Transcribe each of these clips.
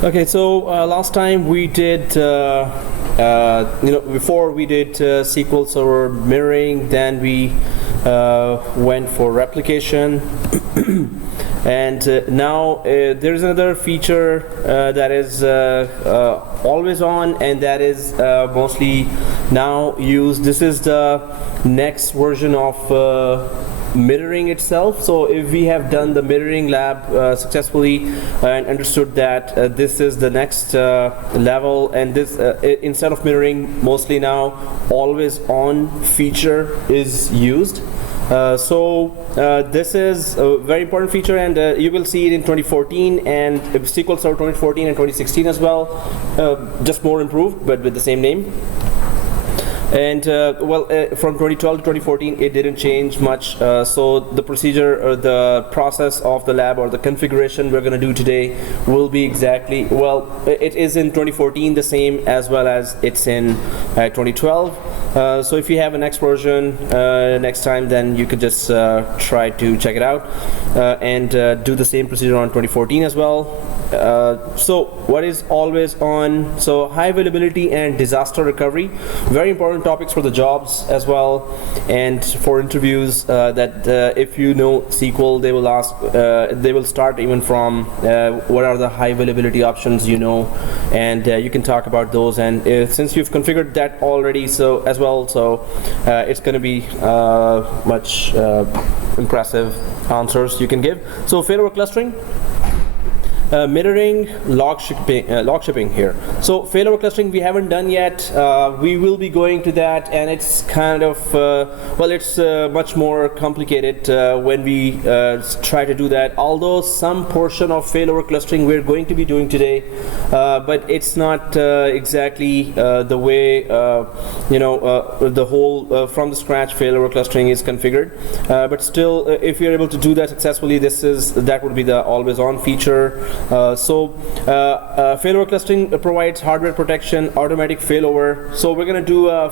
Okay, so last time we did, before we did SQL Server mirroring, then we went for replication, and now there's another feature that is always on, and that is mostly now used. This is the next version of mirroring itself. So if we have done the mirroring lab successfully and understood that this is the next level, and this instead of mirroring, mostly now always on feature is used. This is a very important feature, and you will see it in 2014 and SQL Server 2014 and 2016 as well, just more improved but with the same name. And from 2012 to 2014 it didn't change much, so the procedure or the process of the lab or the configuration we're going to do today will be exactly, it is in 2014 the same as well as it's in 2012. So if you have a next version next time, then you could just try to check it out and do the same procedure on 2014 as well. So what is always on? So high availability and disaster recovery, very important topics for the jobs as well, and for interviews, that if you know SQL, they will ask, they will start even from what are the high availability options, and you can talk about those, and since you've configured that already, so as well, so it's going to be much impressive answers you can give. So failover clustering, mirroring, log shipping here. So failover clustering we haven't done yet. We will be going to that, and it's kind of it's much more complicated when we try to do that, although some portion of failover clustering we're going to be doing today, but it's not exactly the way the whole from the scratch failover clustering is configured, but still if you're able to do that successfully, that would be the always on feature. Failover clustering provides hardware protection, automatic failover. So we're going to do a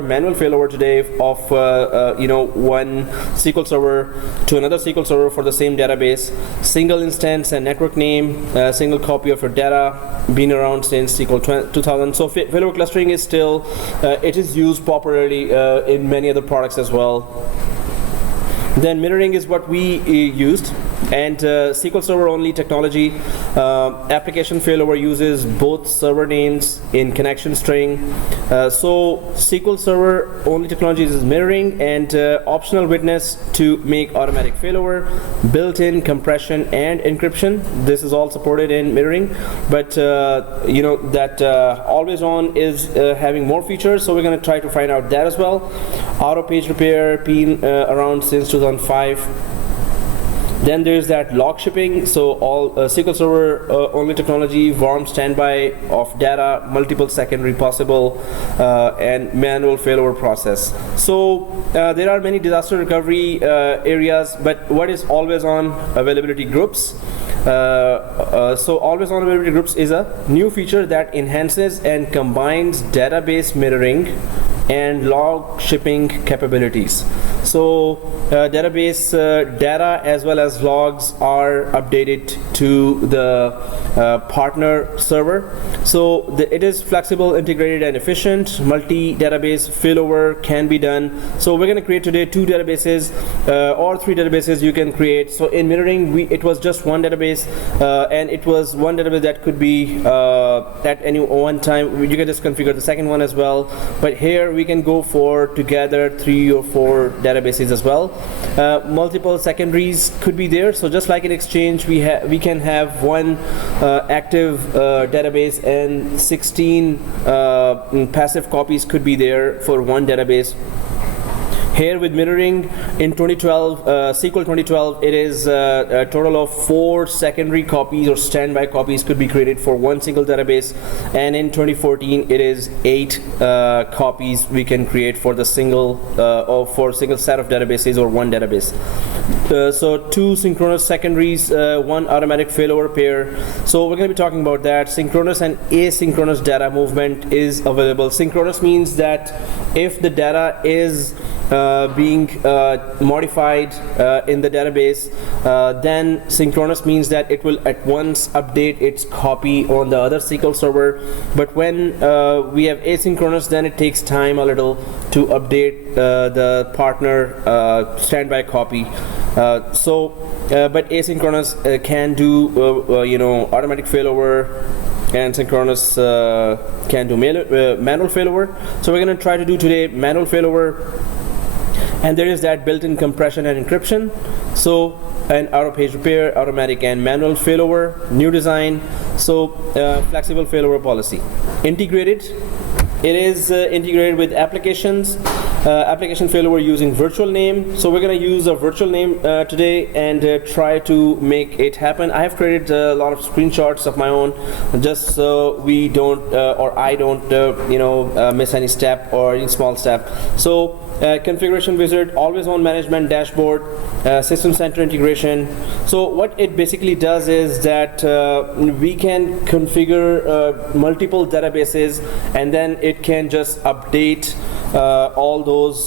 manual failover today of one SQL server to another SQL server for the same database, single instance and network name, single copy of your data, been around since SQL 2000. So failover clustering is still it is used popularly in many other products as well. Then mirroring is what we used, and SQL Server only technology. Application failover uses both server names in connection string. So SQL Server only technology is mirroring, and optional witness to make automatic failover, built-in compression and encryption. This is all supported in mirroring, but always on is having more features, so we're going to try to find out that as well. Auto page repair, been around since 2005. Then there's that log shipping. So all SQL Server only technology, warm standby of data, multiple secondary possible, and manual failover process. So there are many disaster recovery areas, but what is always on availability groups? So always on availability groups is a new feature that enhances and combines database mirroring and log shipping capabilities. So database data as well as logs are updated to the partner server. So it is flexible, integrated, and efficient. Multi-database failover can be done. So we're going to create today 2 databases or 3 databases you can create. So in mirroring, it was just one database, and it was one database that could be at any one time. You can just configure the second one as well. But here we can go for together 3 or 4 databases as well. Multiple secondaries could be there. So just like in Exchange, we can have one active database, and 16 passive copies could be there for one database. Here with mirroring in 2012, SQL 2012, it is a total of 4 secondary copies or standby copies could be created for one single database, and in 2014 it is 8 copies we can create for the single set of databases or one database. So 2 synchronous secondaries, 1 automatic failover pair. So we're going to be talking about that. Synchronous and asynchronous data movement is available. Synchronous means that if the data is being modified in the database, then synchronous means that it will at once update its copy on the other SQL server. But when we have asynchronous, then it takes time a little to update the partner standby copy. But asynchronous can do automatic failover, and synchronous can do manual failover. So we're going to try to do today manual failover, and there is that built-in compression and encryption. So an auto page repair, automatic and manual failover, new design. So flexible failover policy, integrated. It is integrated with applications. Application failover using virtual name. So we're going to use a virtual name today and try to make it happen. I have created a lot of screenshots of my own, just so we don't or I don't miss any step or any small step. So configuration wizard, always on management dashboard, system center integration. So what it basically does is that we can configure multiple databases, and then it can just update all those,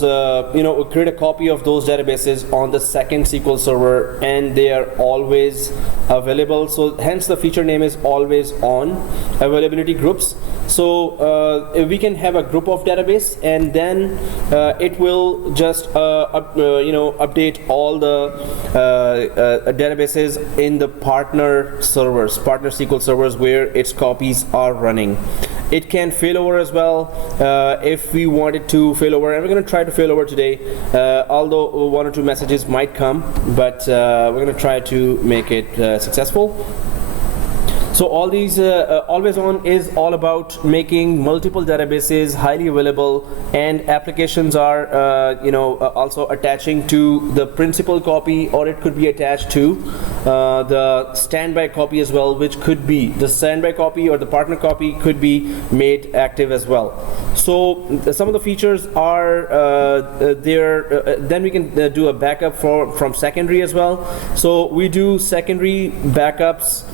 create a copy of those databases on the second SQL server, and they are always available. So hence the feature name is always on availability groups. So we can have a group of database, and then it will just update all the databases in the partner servers, partner SQL servers where its copies are running. It can failover as well if we wanted to failover, and we're going to try to failover today, although one or two messages might come, but we're going to try to make it successful. So all these AlwaysON is all about making multiple databases highly available, and applications are also attaching to the principal copy, or it could be attached to the standby copy as well, which could be the standby copy or the partner copy could be made active as well. So some of the features are there. Then we can do a backup from secondary as well. So we do secondary backups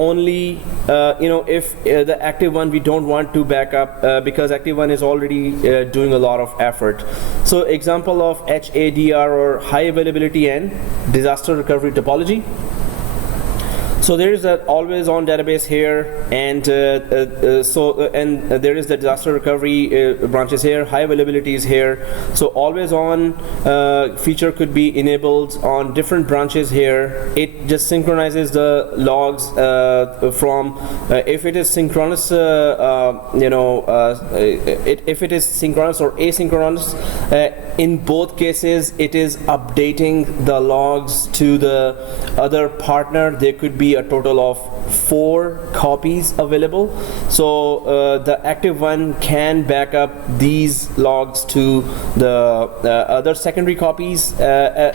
only if the active one we don't want to back up because active one is already doing a lot of effort. So example of HADR, or high availability and disaster recovery topology. So there is an AlwaysON database here, and there is the disaster recovery branches here, high availability is here. So AlwaysON feature could be enabled on different branches here. It just synchronizes the logs from if it is synchronous, if it is synchronous or asynchronous. In both cases, it is updating the logs to the other partner. There could be a total of 4 copies available. So the active one can back up these logs to the other secondary copies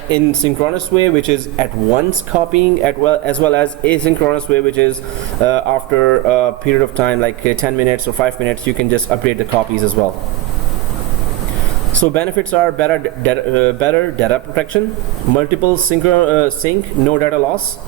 in synchronous way, which is at once copying, as well as asynchronous way, which is after a period of time, like 10 minutes or 5 minutes, you can just update the copies as well. So benefits are better data protection, multiple sync, no data loss,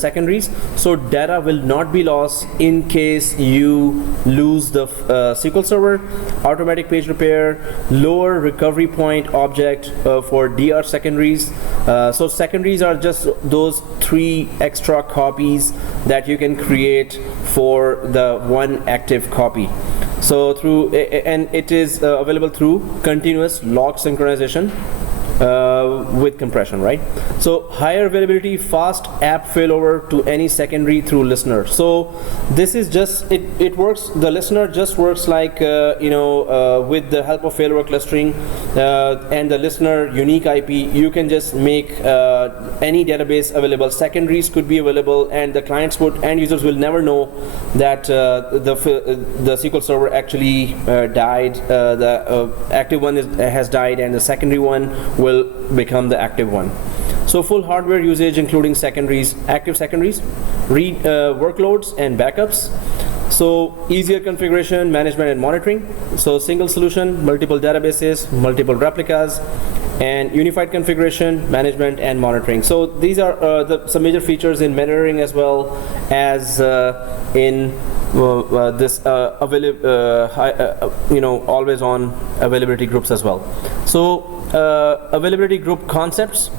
secondaries. So data will not be lost in case you lose the SQL server, automatic page repair, lower recovery point object for DR secondaries. So secondaries are just those 3 extra copies that you can create for the one active copy. So and it is available through continuous log synchronization with compression, right? So higher availability, fast app failover to any secondary through listener. So this is just it works. The listener just works like with the help of failover clustering and the listener unique IP. You can just make any database available. Secondaries could be available, and the clients end users will never know that the SQL server actually died. The active one has died, and the secondary one will become the active one. So full hardware usage including secondaries, active secondaries, read workloads and backups. So easier configuration, management and monitoring. So single solution, multiple databases, multiple replicas, and unified configuration, management, and monitoring. So these are some major features in monitoring as well as in this always on availability groups as well. So availability group concepts.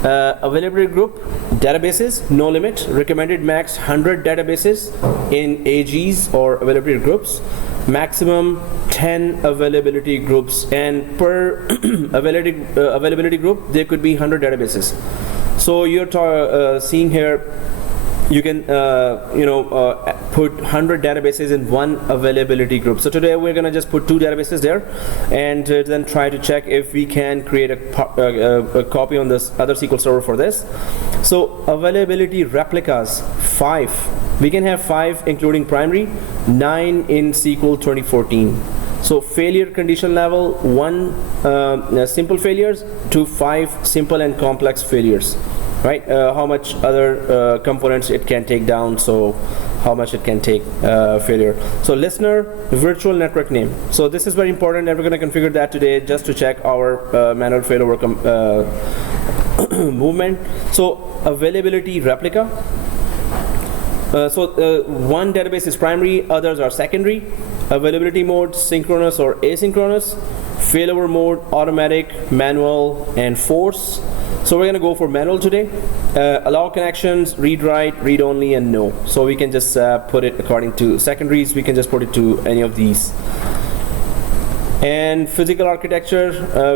Availability group databases, no limit, recommended max 100 databases in AGs or availability groups, maximum 10 availability groups, and per availability group there could be 100 databases. So you're seeing here you can put 100 databases in one availability group. So today we're gonna just put 2 databases there, and then try to check if we can create a copy on this other SQL server for this. So availability replicas, 5. We can have 5 including primary, 9 in SQL 2014. So failure condition level, 1 simple failures to 5 simple and complex failures. Right, how much other components it can take down, so how much it can take failure. So listener virtual network name. So this is very important, and we're going to configure that today just to check our manual failover movement. So availability replica. One database is primary, others are secondary. Availability mode, synchronous or asynchronous. Failover mode, automatic, manual, and force. So we're going to go for manual today. Allow connections, read write, read only, and no. So we can just put it according to secondaries. We can just put it to any of these. And physical architecture,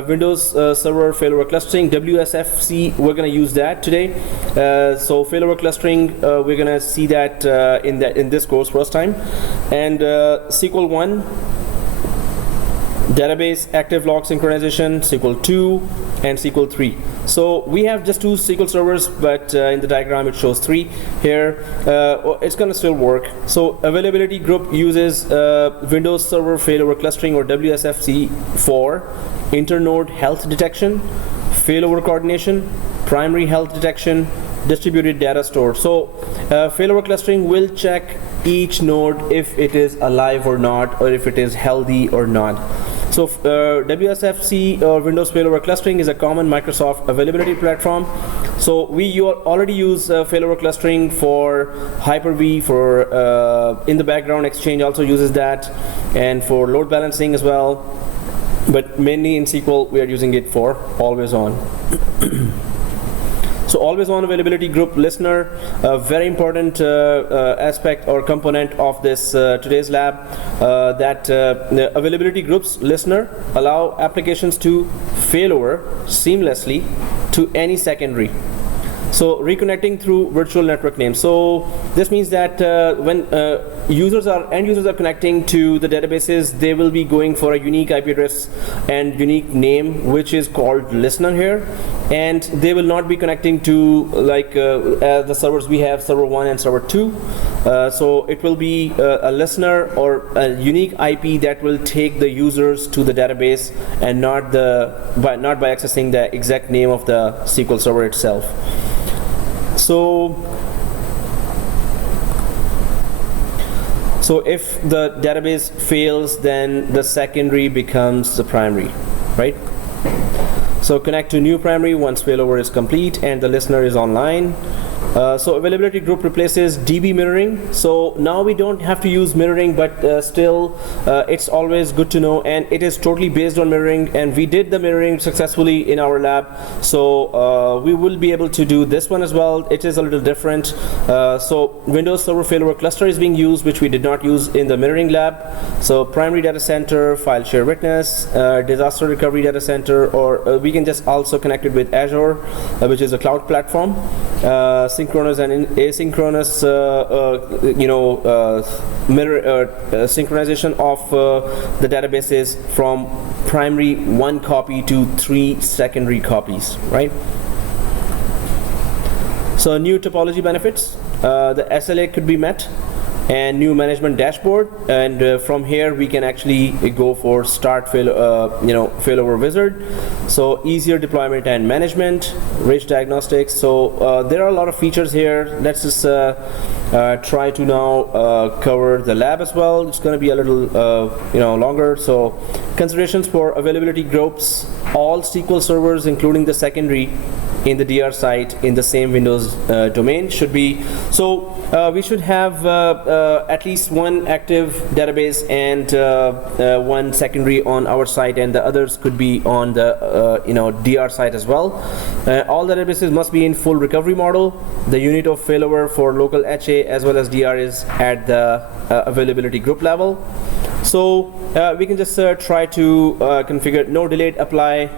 Windows Server failover clustering, WSFC. We're going to use that today. So failover clustering, we're going to see that in this course first time. And SQL 1. Database active log synchronization, SQL 2, and SQL 3. So we have just 2 SQL servers, but in the diagram it shows 3 here. It's going to still work. So availability group uses Windows Server failover clustering, or WSFC, for internode health detection, failover coordination, primary health detection, distributed data store. So failover clustering will check each node if it is alive or not, or if it is healthy or not. So WSFC or Windows failover clustering is a common Microsoft availability platform. So we already use failover clustering for Hyper-V, for in the background Exchange also uses that, and for load balancing as well. But mainly in SQL we are using it for always on. So always on availability group listener, a very important aspect or component of this today's lab, that the availability groups listener allow applications to failover seamlessly to any secondary. So reconnecting through virtual network name. So this means that when end users are connecting to the databases, they will be going for a unique IP address and unique name, which is called listener here, and they will not be connecting to like the servers we have, server 1 and server 2. So it will be a listener or a unique IP that will take the users to the database, and not by accessing the exact name of the SQL server itself. So if the database fails, then the secondary becomes the primary, right? So connect to new primary once failover is complete and the listener is online. So availability group replaces DB mirroring. So now we don't have to use mirroring, but still it's always good to know, and it is totally based on mirroring, and we did the mirroring successfully in our lab. So we will be able to do this one as well. It is a little different. So Windows Server failover cluster is being used, which we did not use in the mirroring lab. So primary data center, file share witness, disaster recovery data center, or we can just also connect it with Azure, which is a cloud platform. Synchronous and asynchronous synchronization of the databases from primary 1 copy to 3 secondary copies, right? So new topology benefits, the SLA could be met, and new management dashboard, and from here we can actually go for start failover wizard. So easier deployment and management, rich diagnostics. So there are a lot of features here. Let's just try to now cover the lab as well. It's going to be a little longer. So considerations for availability groups. all SQL servers, including the secondary in the DR site in the same Windows domain should be. So we should have at least one active database and one secondary on our site, and the others could be on the DR site as well. All databases must be in full recovery model. The unit of failover for local HA as well as DR is at the availability group level. So we can just try to configure no delete apply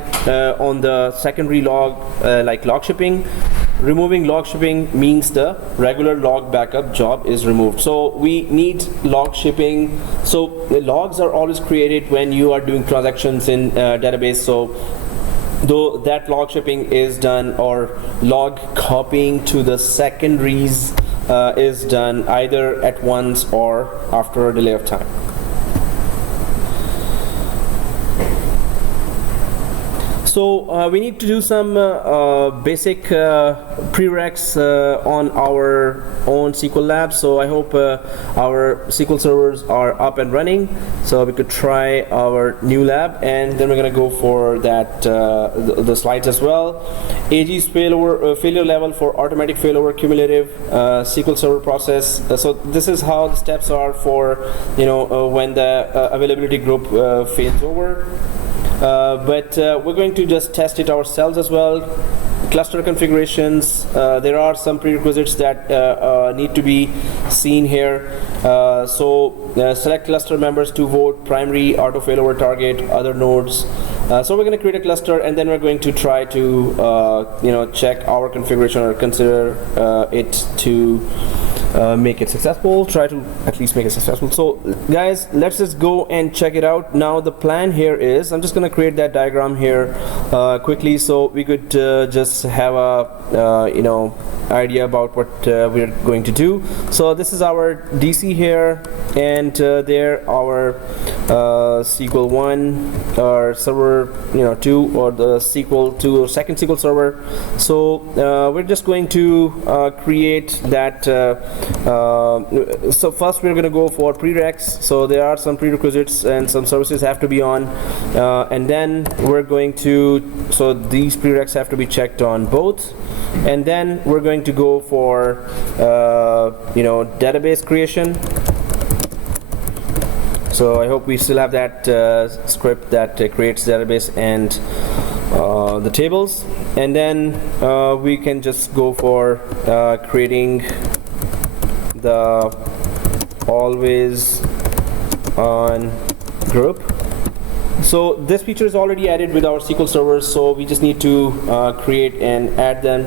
on the secondary log, like log shipping. Removing log shipping means the regular log backup job is removed. So we need log shipping. So the logs are always created when you are doing transactions in database. So though that log shipping is done, or log copying to the secondaries is done either at once or after a delay of time. So we need to do some basic prereqs on our own SQL lab. So I hope our SQL servers are up and running. So we could try our new lab, and then we're going to go for that the slides as well. AG's failure level for automatic failover cumulative SQL server process. So this is how the steps are for when the availability group fails over. But we're going to just test it ourselves as well. Cluster configurations, there are some prerequisites that need to be seen here. Select cluster members to vote, primary, auto failover target, other nodes. So we're going to create a cluster, and then we're going to try to check our configuration or consider it to make it successful, try to at least make it successful. So guys, let's just go and check it out. Now the plan here is, I'm just going to create that diagram here quickly so we could just have a idea about what we're going to do. So this is our DC here, and there our SQL 1 or server 2, or the SQL 2 or second SQL server. So we're just going to create that. So first we're going to go for prereqs. So there are some prerequisites and some services have to be on, and then we're going to, so these prereqs have to be checked on both, and then we're going to go for database creation. So I hope we still have that script that creates database and the tables, and then we can just go for creating the AlwaysON group. So this feature is already added with our SQL servers, so we just need to create and add them.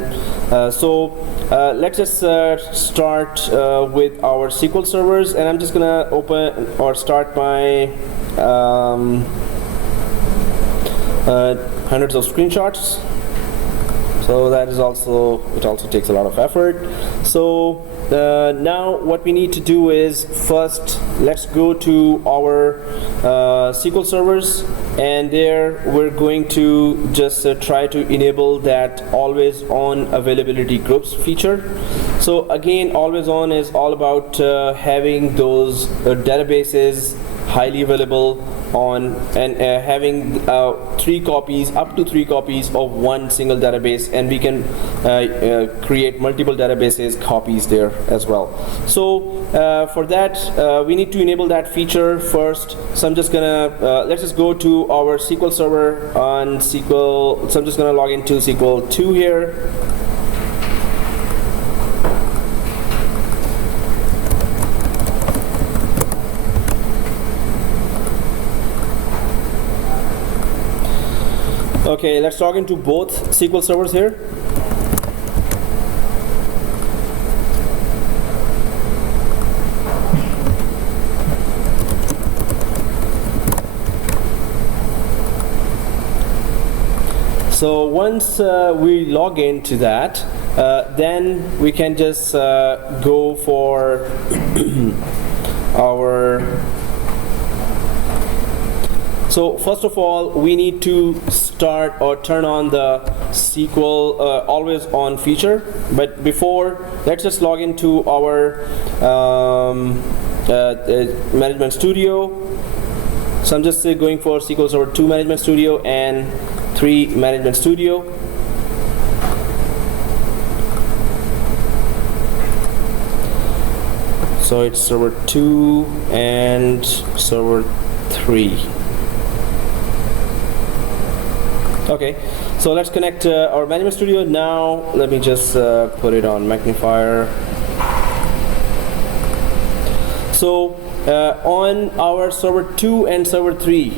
Let's just start with our SQL servers, and I'm just gonna open or start my hundreds of screenshots. So that is also, it also takes a lot of effort. So now what we need to do is, first let's go to our SQL servers, and there we're going to just try to enable that always on availability groups feature. So again, always on is all about having those databases highly available on, and having up to three copies of one single database, and we can create multiple databases copies there as well. So for that we need to enable that feature first. So I'm just gonna let's just go to our SQL server on SQL. So I'm just gonna log into SQL 2 here. Okay, let's log into both SQL servers here. So once we log into that, then we can just go for our. So first of all, we need to start or turn on the SQL always on feature. But before, let's just log into our Management Studio. So I'm just going for SQL Server 2 Management Studio and 3 Management Studio. So it's server 2 and server 3. Okay, so let's connect our Management Studio now. Let me just put it on magnifier. So on our server 2 and server 3,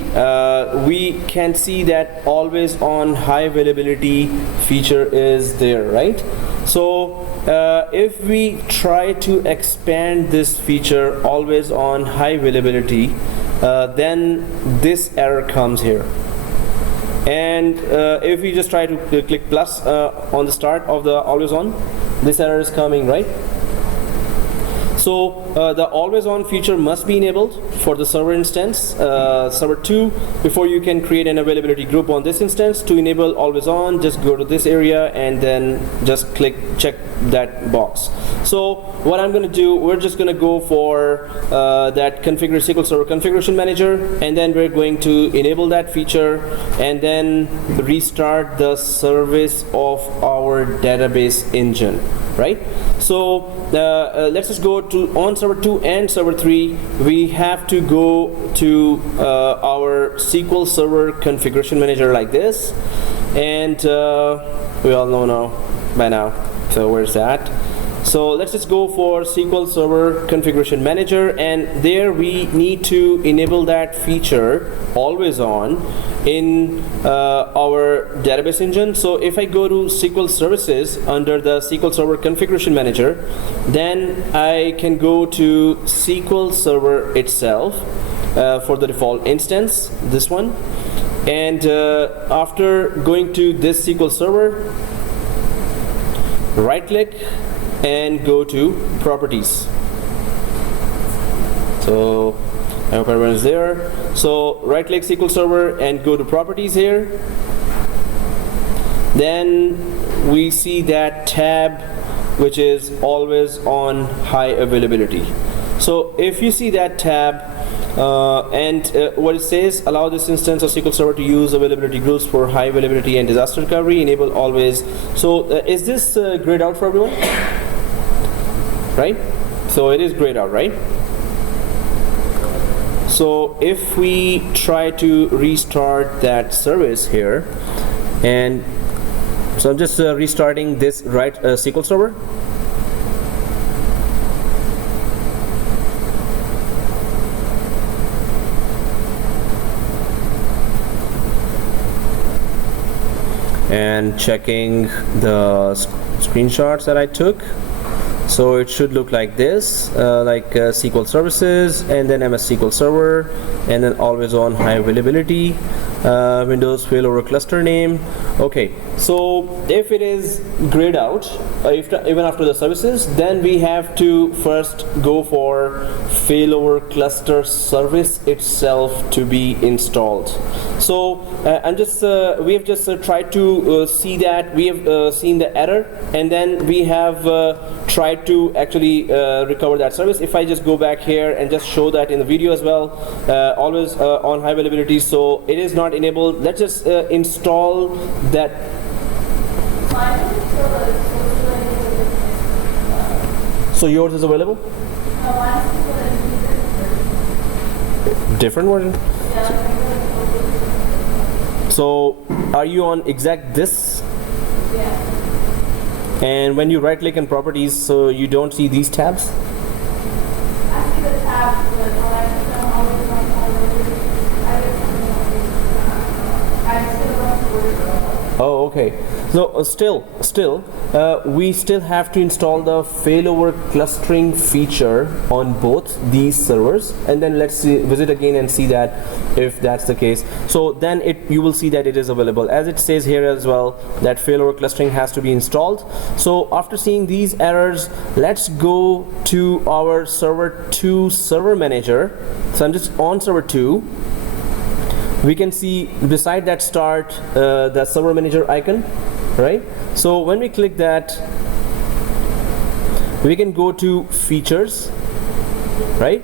we can see that always on high availability feature is there, right? So if we try to expand this feature always on high availability, then this error comes here. And if we just try to click plus on the start of the always on, this error is coming, right? So the always on feature must be enabled for the server instance, server 2. Before you can create an availability group on this instance, to enable always on, just go to this area and then just check that box. So what I'm going to do, we're just going to go for that configure SQL Server Configuration Manager, and then we're going to enable that feature and then restart the service of our database engine, right? So let's just go to on server 2 and server 3. We have to go to our SQL Server Configuration Manager like this, and we all know now by now. So where's that? So let's just go for SQL Server Configuration Manager, and there we need to enable that feature always on in our database engine. So if I go to SQL Services under the SQL Server Configuration Manager, then I can go to SQL Server itself for the default instance, this one. And after going to this SQL Server, right click and go to properties. So I hope everyone is there. So right click SQL Server and go to properties here. Then we see that tab which is always on high availability. So if you see that tab what it says, allow this instance of SQL Server to use availability groups for high availability and disaster recovery, enable always. So is this grayed out for everyone? Right? So it is grayed out, right? So if we try to restart that service here, and so I'm just restarting this SQL Server. And checking the screenshots that I took. So it should look like this, like SQL Services, and then MS SQL Server, and then always on high availability, Windows failover cluster name. Okay, so if it is grayed out, even after the services, then we have to first go for failover cluster service itself to be installed. So we have just tried to see that we have seen the error, and then we have tried to actually recover that service. If I just go back here and just show that in the video as well, always on high availability, so it is not enabled. Let's just install that. So yours is available? Different version? So are you on exact this? Yeah. And when you right click in properties, so you don't see these tabs? I see the tabs, but oh, okay. So still, we still have to install the failover clustering feature on both these servers, and then let's visit again and see that if that's the case. So then you will see that it is available, as it says here as well, that failover clustering has to be installed. So after seeing these errors, let's go to our server 2 server manager. So I'm just on server 2. We can see beside that start the server manager icon, right? So when we click that, we can go to features, right?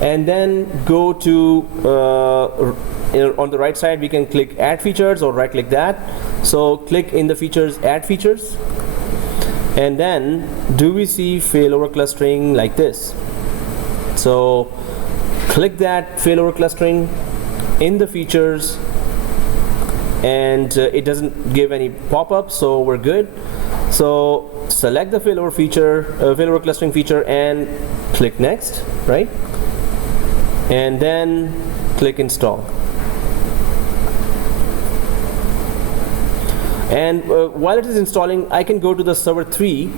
And then go to on the right side we can click add features or right click that. So click in the features, add features, and then do we see failover clustering like this? So click that failover clustering in the features, and it doesn't give any pop-ups, so we're good. So select the failover feature, failover clustering feature, and click next, right? And then click install. And while it is installing, I can go to the server 3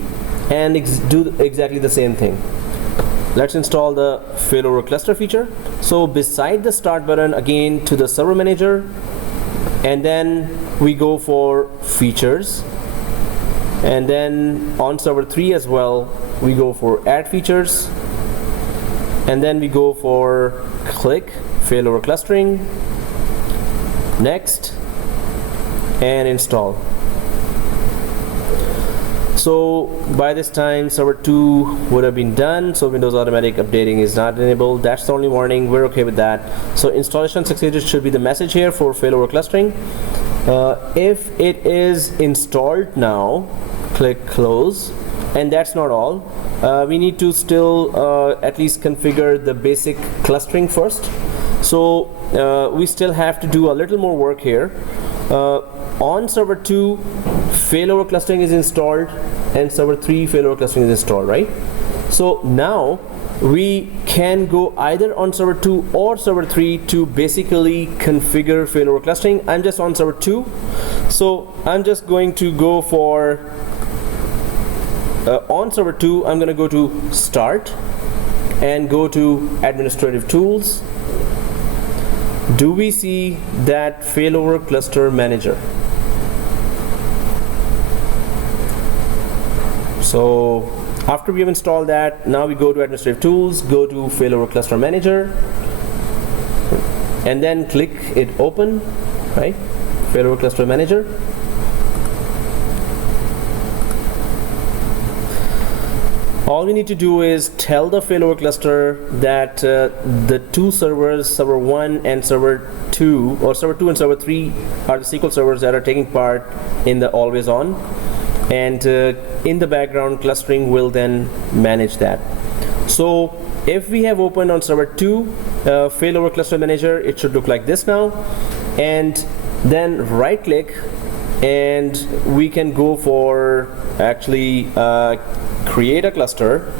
and do exactly the same thing. Let's install the failover cluster feature. So beside the start button, again to the server manager, and then we go for features, and then on server 3 as well we go for add features, and then we go for click failover clustering, next, and install. So by this time server 2 would have been done, so Windows automatic updating is not enabled. That's the only warning, we're okay with that. So installation succeeded should be the message here for failover clustering. If it is installed now, click close. And that's not all. We need to still at least configure the basic clustering first. So we still have to do a little more work here. On server 2 failover clustering is installed, and server 3 failover clustering is installed, right? So now we can go either on server 2 or server 3 to basically configure failover clustering. I'm just on server 2, so I'm just going to go for on server 2 I'm going to go to start and go to administrative tools. Do we see that failover cluster manager? So after we have installed that, now we go to administrative tools, go to failover cluster manager, and then click it open, right? Failover cluster manager. All we need to do is tell the failover cluster that the two servers, server 1 and server 2, or server 2 and server 3 are the SQL servers that are taking part in the AlwaysON, and in the background clustering will then manage that. So if we have opened on server 2 failover cluster manager, it should look like this now, and then right click and we can go for actually create a cluster.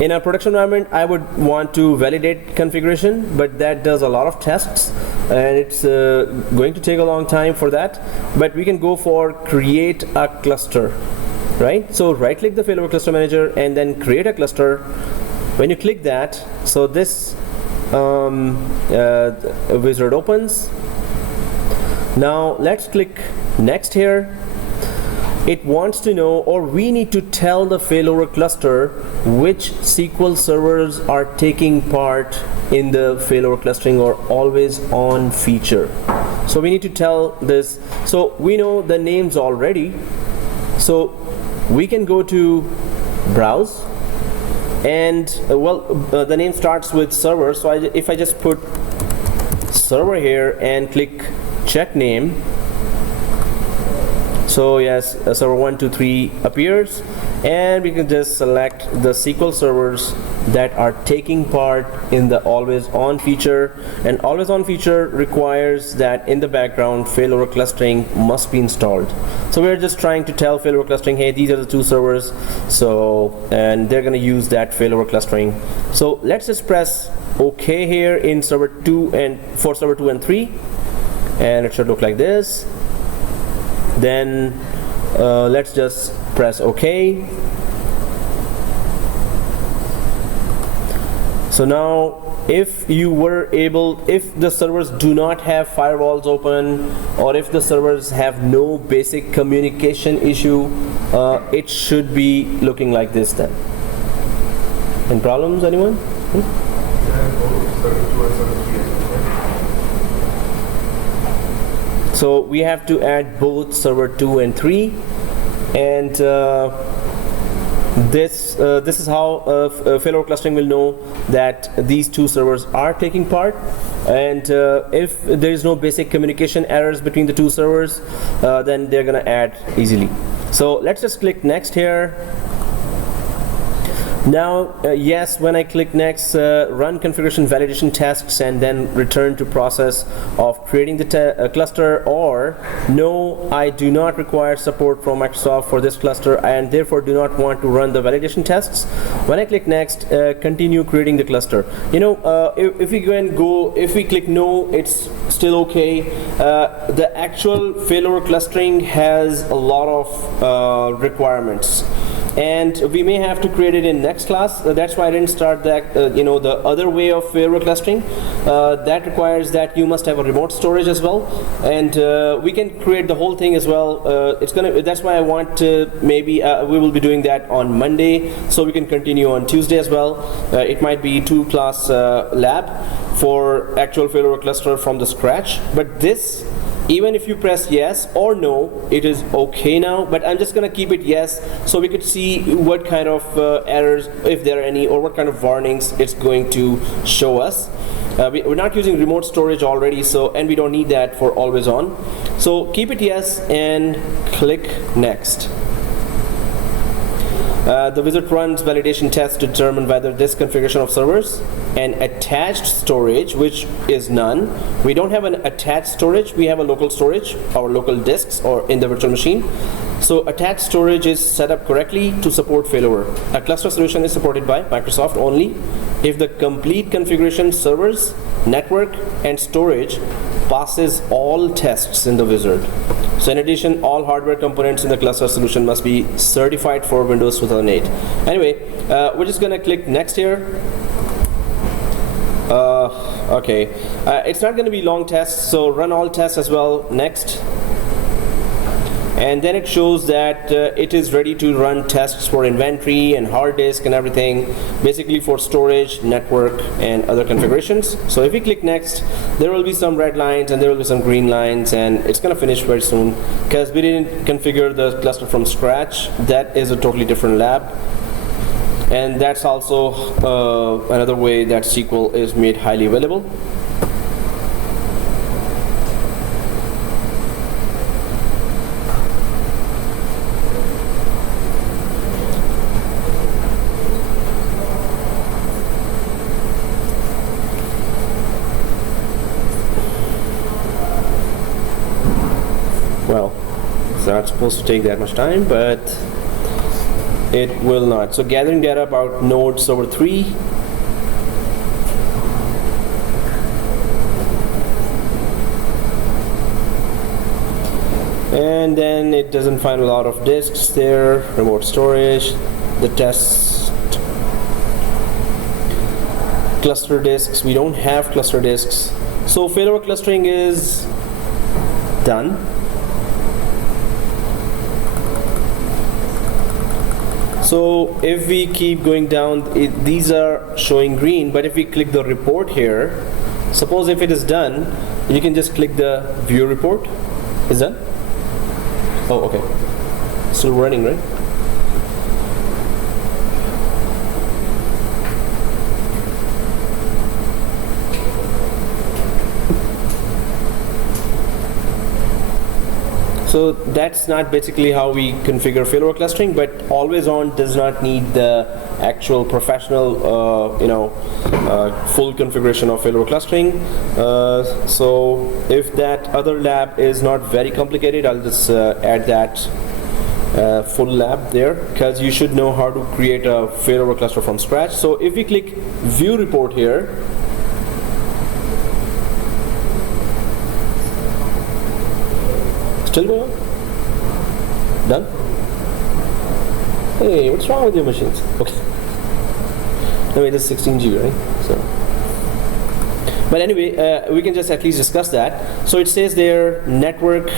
In a production environment, I would want to validate configuration, but that does a lot of tests and it's going to take a long time for that. But we can go for create a cluster, right? So right click the failover cluster manager and then create a cluster. When you click that, so this wizard opens. Now let's click next here. It wants to know, or we need to tell the failover cluster which SQL servers are taking part in the failover clustering or always on feature. So we need to tell this. So we know the names already, so we can go to browse, and the name starts with server, so if I just put server here and click check name, so yes, server 1, 2, 3 appears, and we can just select the SQL servers that are taking part in the AlwaysON feature. And AlwaysON feature requires that in the background failover clustering must be installed. So we're just trying to tell failover clustering, hey, these are the two servers, so, and they're going to use that failover clustering. So let's just press OK here in server 2 and for server 2 and 3, and it should look like this. Then let's just press OK. So now if the servers do not have firewalls open, or if the servers have no basic communication issue, it should be looking like this then. Any problems, anyone? So we have to add both server 2 and 3, and This is how failover clustering will know that these two servers are taking part, and if there is no basic communication errors between the two servers, then they're gonna add easily. So let's just click next here. Now, yes, when I click next, run configuration validation tests and then return to process of creating the cluster, or no, I do not require support from Microsoft for this cluster and therefore do not want to run the validation tests. When I click next, continue creating the cluster. You know, if we click no, it's still okay. The actual failover clustering has a lot of requirements, and we may have to create it in next class. That's why I didn't start that, the other way of failover clustering. That requires that you must have a remote storage as well, and we can create the whole thing as well. That's why I want to, maybe we will be doing that on Monday, so we can continue on Tuesday as well. It might be 2-class lab for actual failover cluster from the scratch, but this, even if you press yes or no, it is okay now, but I'm just gonna keep it yes so we could see what kind of errors, if there are any, or what kind of warnings it's going to show us. We're not using remote storage already, and we don't need that for always on. So keep it yes and click next. The wizard runs validation tests to determine whether this configuration of servers and attached storage, which is none. We don't have an attached storage, we have a local storage, our local disks or in the virtual machine. So attached storage is set up correctly to support failover. A cluster solution is supported by Microsoft only if the complete configuration, servers, network, and storage passes all tests in the wizard. So in addition, all hardware components in the cluster solution must be certified for Windows 2008. Anyway, we're just gonna click next here. Okay, it's not gonna be long tests, so run all tests as well, next. And then it shows that it is ready to run tests for inventory and hard disk and everything, basically for storage, network, and other configurations. So if we click next, there will be some red lines and there will be some green lines, and it's gonna finish very soon because we didn't configure the cluster from scratch. That is a totally different lab, and that's also another way that SQL is made highly available. Well, it's not supposed to take that much time, but it will not. So gathering data about node server 3. And then it doesn't find a lot of disks there, remote storage, the test, cluster disks. We don't have cluster disks. So failover clustering is done. So if we keep going down, these are showing green, but if we click the report here, suppose if it is done, you can just click the view report. Is done? Oh, okay. Still running, right? So that's not basically how we configure failover clustering, but always on does not need the actual professional, full configuration of failover clustering. So if that other lab is not very complicated, I'll just add that full lab there, because you should know how to create a failover cluster from scratch. So if we click view report here, still going on? Done? Hey, what's wrong with your machines? Okay. Anyway, this is 16 GB, right? So, but anyway, we can just at least discuss that. So it says there network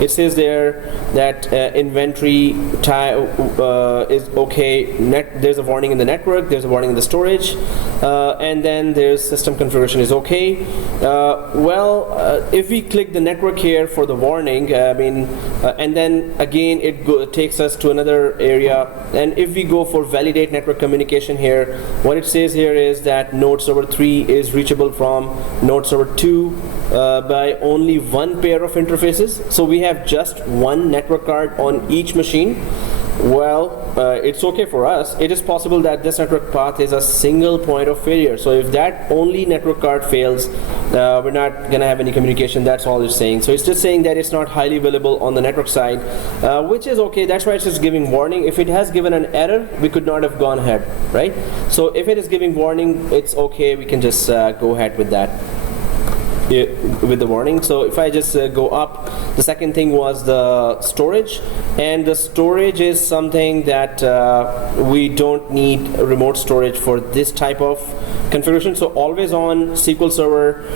It says there that inventory is okay. There's a warning in the network, there's a warning in the storage, and then there's system configuration is okay. If we click the network here for the warning, and then again it takes us to another area. And if we go for validate network communication here, what it says here is that node server 3 is reachable from node server 2 by only one pair of interfaces. So we have just one network card on each machine. It's okay for us. It is possible that this network path is a single point of failure. So if that only network card fails, we're not gonna have any communication. That's all it's saying. So it's just saying that it's not highly available on the network side, which is okay. That's why it's just giving warning. If it has given an error, we could not have gone ahead, right? So if it is giving warning, it's okay. We can just go ahead with that. With the warning. So if I just go up, the second thing was the storage, and the storage is something that we don't need remote storage for this type of configuration. So AlwaysON SQL Server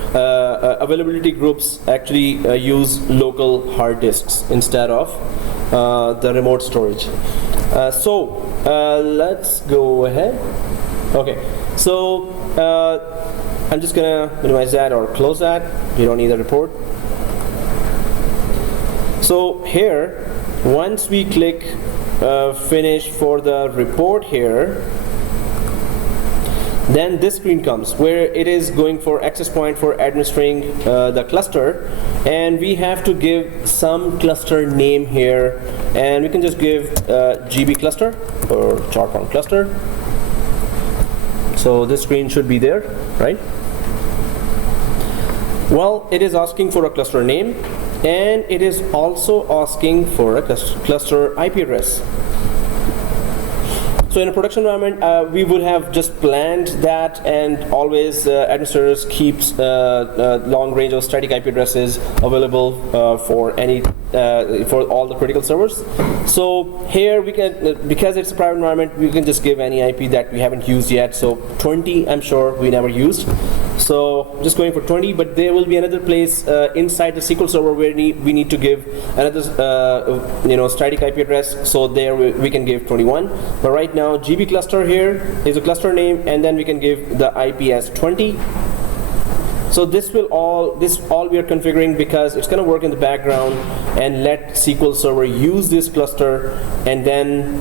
availability groups actually use local hard disks instead of the remote storage. Let's go ahead. Okay, so I'm just gonna minimize that or close that. You don't need the report. So here, once we click finish for the report here, then this screen comes where it is going for access point for administering the cluster, and we have to give some cluster name here, and we can just give GB cluster or Charpon cluster. So this screen should be there, right? Well, it is asking for a cluster name, and it is also asking for a cluster IP address. So in a production environment, we would have just planned that, and always administrators keeps long range of static IP addresses available for all the critical servers. So here we can, because it's a private environment, we can just give any IP that we haven't used yet. So 20, I'm sure we never used. So just going for 20, but there will be another place inside the SQL Server where we need to give another static IP address. So there we can give 21. But right now GB cluster here is a cluster name, and then we can give the IP as 20. So this all we are configuring because it's going to work in the background and let SQL Server use this cluster, and then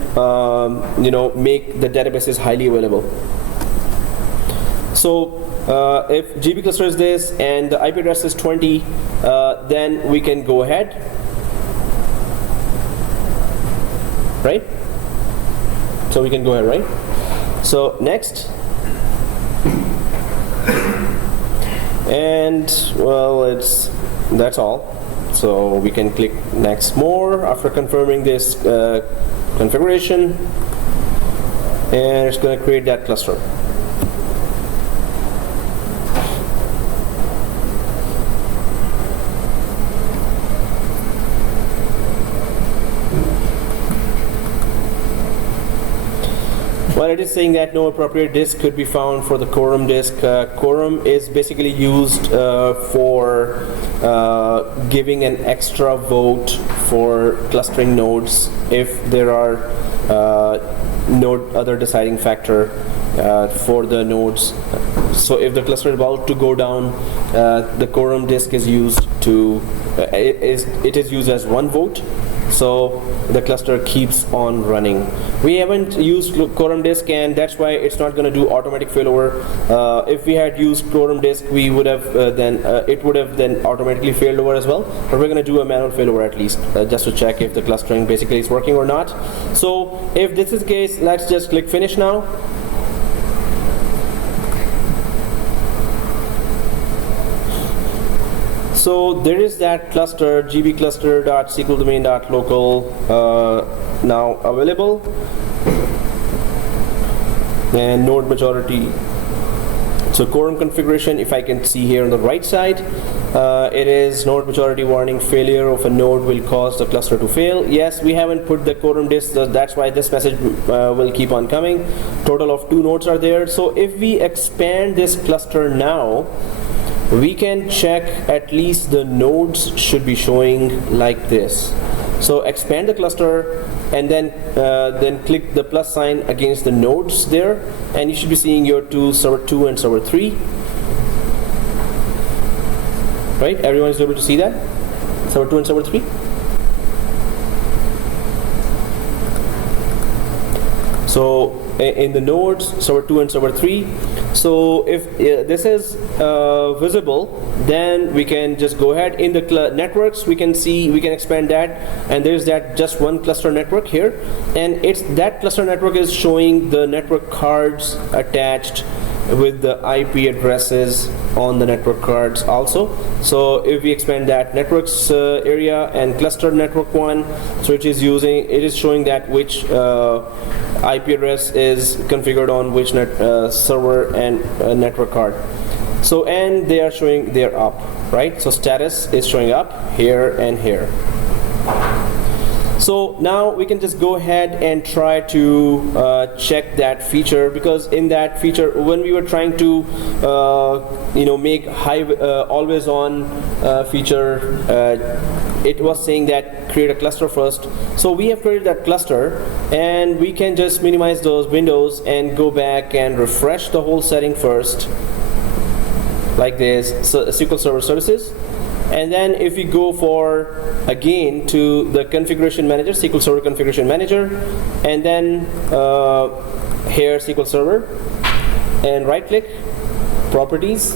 make the databases highly available. So if GB cluster is this and the IP address is 20, then we can go ahead, right? So we can go ahead, right? So next, and that's all. So we can click next more after confirming this configuration, and it's going to create that cluster. Well, it is saying that no appropriate disk could be found for the quorum disk. Quorum is basically used for giving an extra vote for clustering nodes if there are other deciding factor for the nodes. So if the cluster is about to go down, the quorum disk is used to it is used as one vote. So the cluster keeps on running. We haven't used quorum disk, and that's why it's not going to do automatic failover. If we had used quorum disk, we would have it would have then automatically failed over as well. But we're going to do a manual failover at least, just to check if the clustering basically is working or not. So if this is the case, let's just click finish now. So there is that cluster, gbcluster.sqldomain.local now available, and node majority. So quorum configuration, if I can see here on the right side, it is node majority warning, failure of a node will cause the cluster to fail. Yes, we haven't put the quorum disk, so that's why this message will keep on coming. Total of 2 nodes are there. So if we expand this cluster now, we can check at least the nodes should be showing like this. So expand the cluster and then click the plus sign against the nodes there, and you should be seeing your two, server 2 and server 3. Right? Everyone is able to see that? Server 2 and server 3? So in the nodes, server 2 and server 3. So if this is visible, then we can just go ahead in the networks. We can see, we can expand that, and there's that just one cluster network here, and it's that cluster network is showing the network cards attached with the IP addresses on the network cards also. So if we expand that networks area and cluster network 1, so it is showing that which IP address is configured on which server and network card. So, and they are showing they're up, right? So status is showing up here and here. So now we can just go ahead and try to check that feature, because in that feature, when we were trying to make always on feature, it was saying that create a cluster first. So we have created that cluster, and we can just minimize those windows and go back and refresh the whole setting first, like this. So SQL Server Services. And then if we go for again to the configuration manager, SQL Server Configuration Manager, and then here SQL Server, and right click, properties,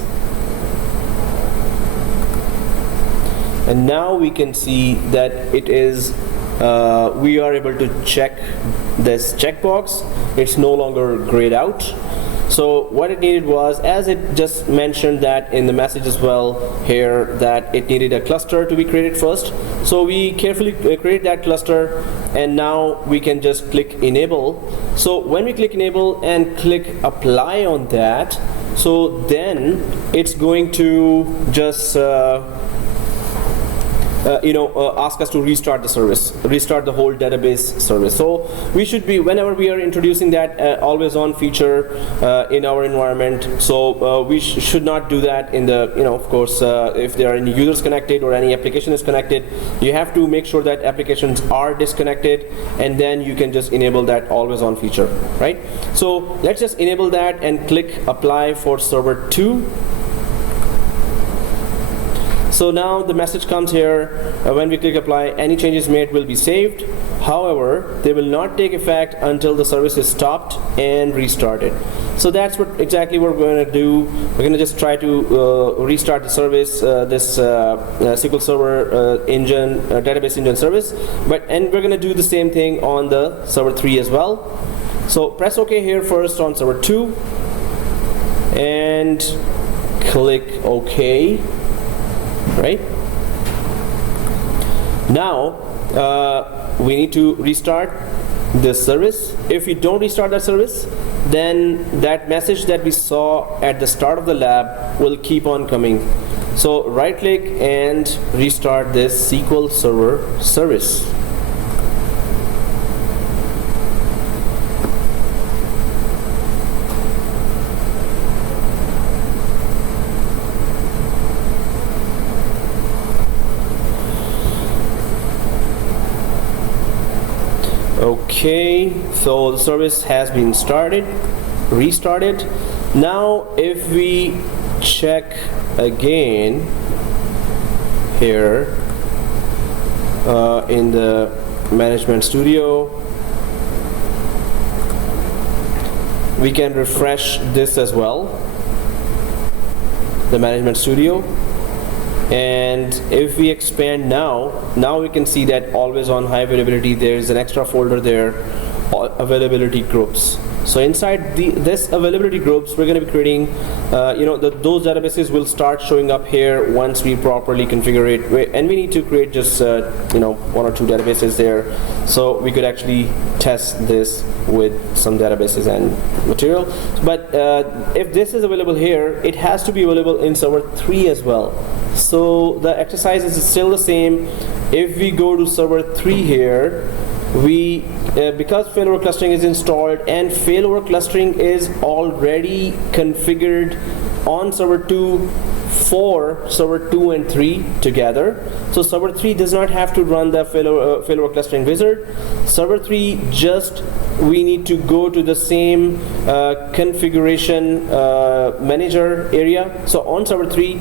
and now we can see that it is we are able to check this checkbox. It's no longer grayed out. So what it needed was, as it just mentioned that in the message as well here, that it needed a cluster to be created first. So we carefully create that cluster, and now we can just click enable. So when we click enable and click apply on that, so then it's going to just ask us to restart the service, restart the whole database service. So we should be, whenever we are introducing that always on feature in our environment, so we should not do that in the, of course, if there are any users connected or any application is connected, you have to make sure that applications are disconnected, and then you can just enable that always on feature, right? So let's just enable that and click apply for server 2. So now the message comes here, when we click apply, any changes made will be saved. However, they will not take effect until the service is stopped and restarted. So that's what exactly we're going to do. We're going to just try to restart the service, this SQL Server engine, database engine service, and we're going to do the same thing on the server 3 as well. So press OK here first on server 2, and click OK. Right? Now we need to restart this service. If we don't restart that service, then that message that we saw at the start of the lab will keep on coming. So right click and restart this SQL Server service. Okay, so the service has been restarted. Now if we check again here in the Management Studio, we can refresh this as well, the Management Studio. And if we expand now we can see that always on high availability, there is an extra folder there, availability groups. So inside this availability groups, we're going to be creating, those databases will start showing up here once we properly configure it. And we need to create just, 1 or 2 databases there. So we could actually test this with some databases and material. But if this is available here, it has to be available in server 3 as well. So the exercise is still the same. If we go to server 3 here, we because failover clustering is installed and failover clustering is already configured on server 2 for server 2 and 3 together. So server 3 does not have to run the failover clustering wizard. Server 3 just we need to go to the same configuration manager area. So on server 3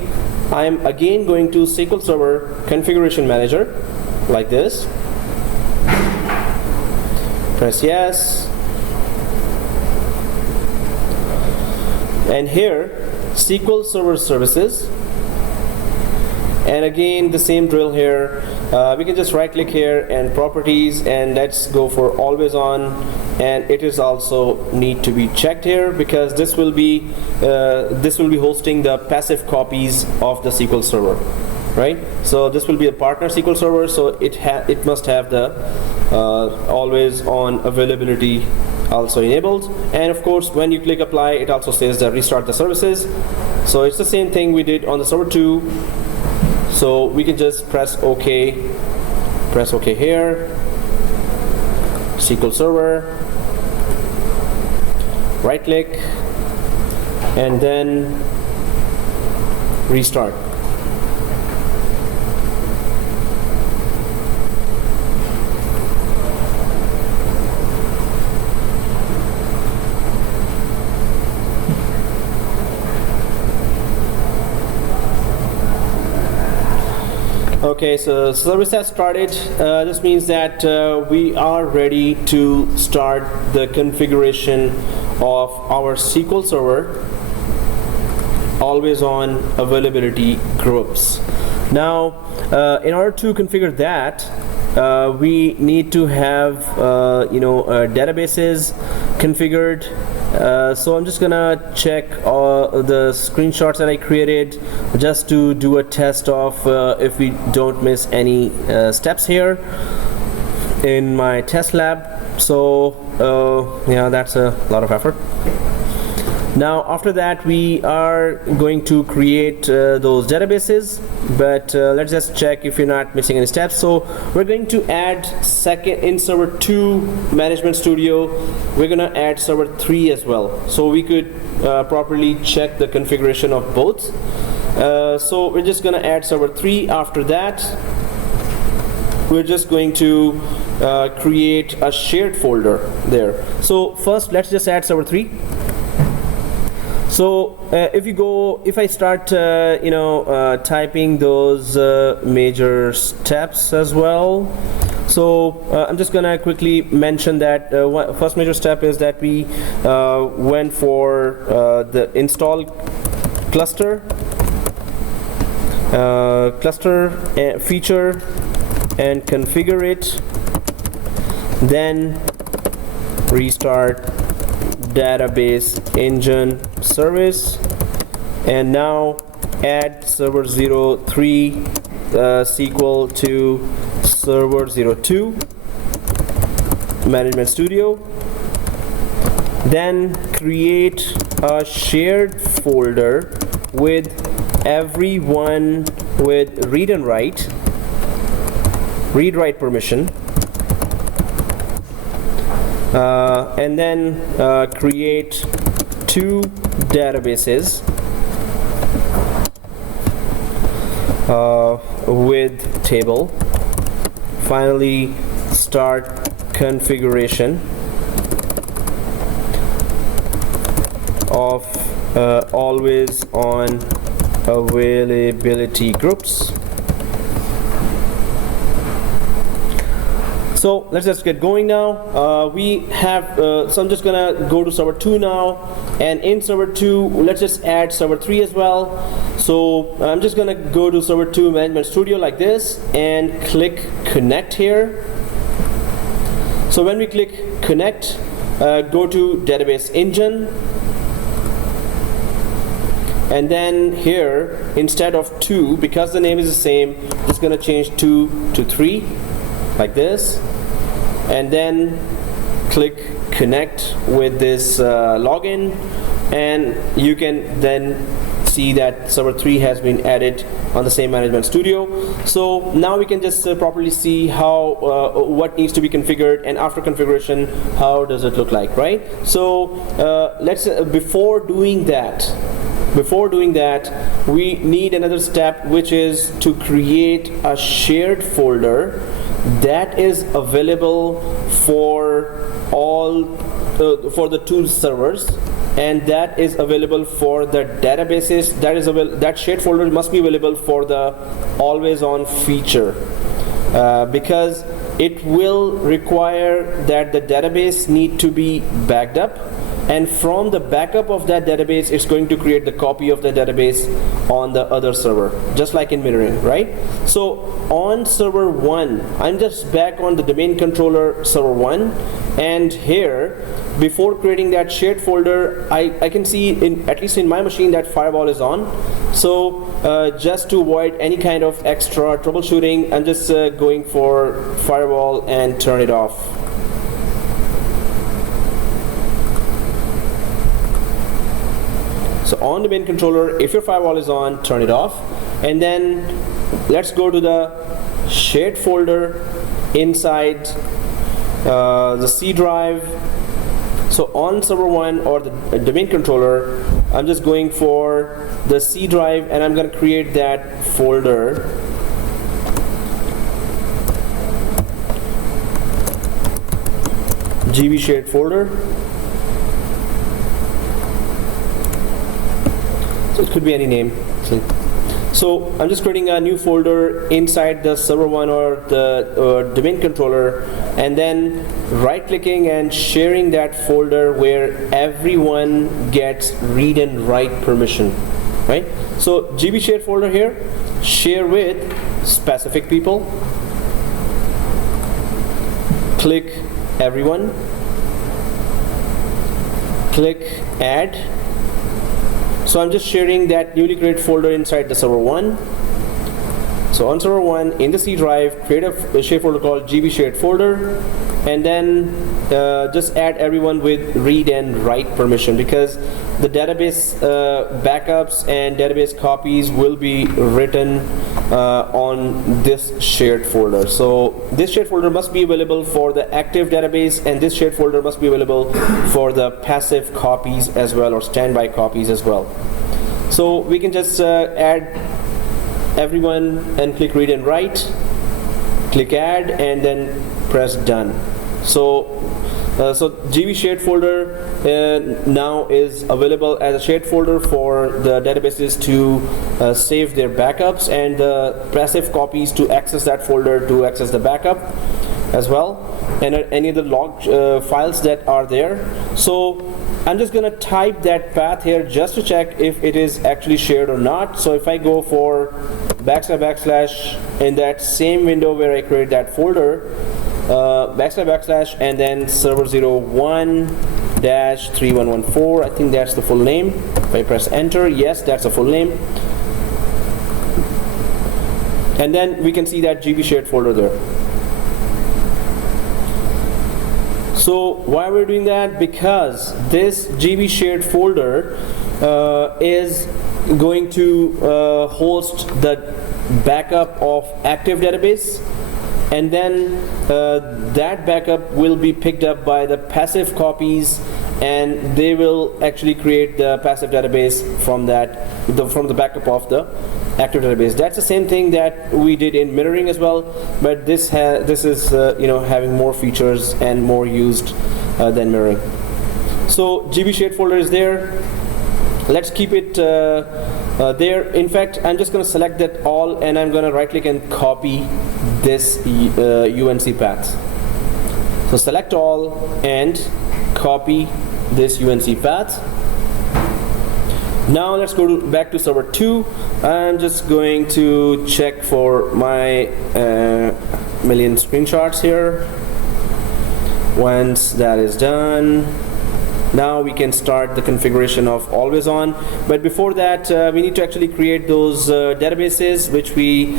I am again going to SQL Server configuration manager like this. Press yes. And here SQL Server Services, and again the same drill here. We can just right click here and properties, and let's go for always on, and it is also need to be checked here because this will be hosting the passive copies of the SQL Server, right? So this will be a partner SQL Server, so it must have the always on availability also enabled. And of course when you click apply, it also says that restart the services. So it's the same thing we did on the server 2. So we can just press OK here, SQL Server, right click, and then restart. Okay, so service has started. This means that we are ready to start the configuration of our SQL Server always on availability groups. Now, in order to configure that, we need to have databases configured. So I'm just gonna check the screenshots that I created just to do a test of if we don't miss any steps here in my test lab. So yeah, that's a lot of effort. Now after that we are going to create those databases, but let's just check if you're not missing any steps. So we're going to add in server 2 management studio, we're gonna add server 3 as well, so we could properly check the configuration of both. So we're just gonna add server 3. After that we're just going to create a shared folder there. So first let's just add server 3. So if I start typing those major steps as well, so I'm just gonna quickly mention that first major step is that we went for the install cluster feature and configure it, then restart database engine service, and now add server 03 SQL to server 02 management studio, then create a shared folder with everyone with read write permission, and then create 2 databases with table. Finally start configuration of always on availability groups. So let's just get going now. We have, so I'm just gonna go to server 2 now, and in server 2, let's just add server 3 as well. So I'm just gonna go to server 2 management studio like this and click connect here. So when we click connect, go to database engine, and then here instead of 2, because the name is the same, it's gonna change 2 to 3 like this, and then click connect with this login, and you can then see that server 3 has been added on the same management studio. So now we can just properly see how what needs to be configured, and after configuration how does it look like, right? So let's before doing that, before doing that, we need another step, which is to create a shared folder that is available for all for the two servers, and that is available for the databases. That shared folder must be available for the AlwaysON feature, because it will require that the database need to be backed up, and from the backup of that database, it's going to create the copy of the database on the other server, just like in mirroring, right? So on server 1, I'm just back on the domain controller server 1, and here, before creating that shared folder, I can see, at least in my machine, that firewall is on. So just to avoid any kind of extra troubleshooting, I'm just going for firewall and turn it off. So on the main controller, if your firewall is on, turn it off. And then let's go to the shared folder inside the C drive. So on server 1 or the domain controller, I'm just going for the C drive, and I'm going to create that folder. GB shared folder. So it could be any name. So I'm just creating a new folder inside the server 1 or the domain controller, and then right clicking and sharing that folder where everyone gets read and write permission, right? So GB shared folder here, share with specific people, click everyone, click add. So I'm just sharing that newly created folder inside the server 1. So on server 1 in the C drive, create a shared folder called GB shared folder, and then just add everyone with read and write permission, because the database backups and database copies will be written on this shared folder. So this shared folder must be available for the active database, and this shared folder must be available for the passive copies as well, or standby copies as well. So we can just add everyone and click read and write, click add, and then press done. So GB shared folder now is available as a shared folder for the databases to save their backups, and the passive copies to access that folder to access the backup as well, and any of the log files that are there. So I'm just going to type that path here just to check if it is actually shared or not. So if I go for // in that same window where I create that folder, // and then server 01-3114, I think that's the full name. If I press enter, yes, that's the full name. And then we can see that GB shared folder there. So why we're doing that? Because this GB shared folder is going to host the backup of active database, and then that backup will be picked up by the passive copies, and they will actually create the passive database from that, from the backup of the active database. That's the same thing that we did in mirroring as well, but this is having more features and more used than mirroring. So GB shared folder is there. Let's keep it there. In fact, I'm just going to select that all, and I'm going to right click and copy this UNC path. So select all and copy this UNC path. Now let's go back to server 2. I'm just going to check for my million screenshots here. Once that is done, now we can start the configuration of AlwaysON. But before that, we need to actually create those databases, which we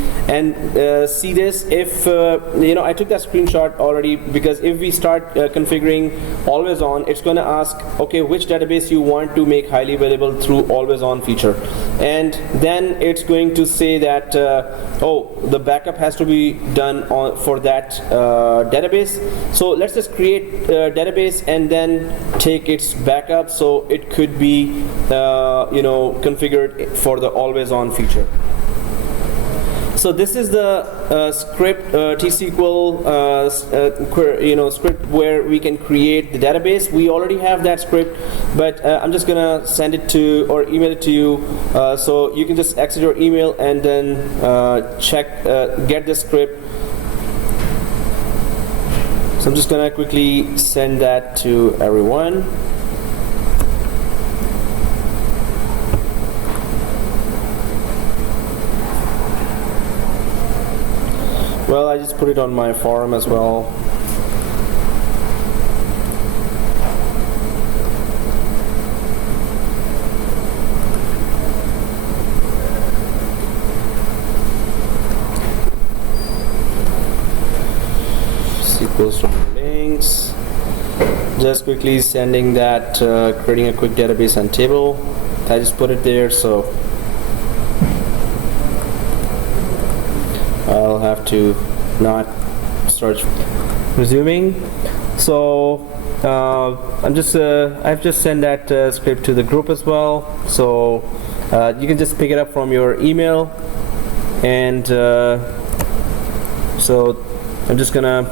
see this. If I took that screenshot already, because if we start configuring AlwaysON, it's going to ask, okay, which database you want to make highly available through AlwaysON feature, and then it's going to say that the backup has to be done for that database. So let's just create a database and then take its backup. So it could be configured for the always on feature. So this is the script T-SQL script where we can create the database. We already have that script, but I'm just gonna send it to or email it to you, so you can just exit your email and then get the script. So I'm just gonna quickly send that to everyone. Well, I just put it on my forum as well. SQL Server links. Just quickly sending that, creating a quick database and table. I just put it there, so I'll have to not search. Resuming. So I've just sent that script to the group as well. So you can just pick it up from your email, and so I'm just gonna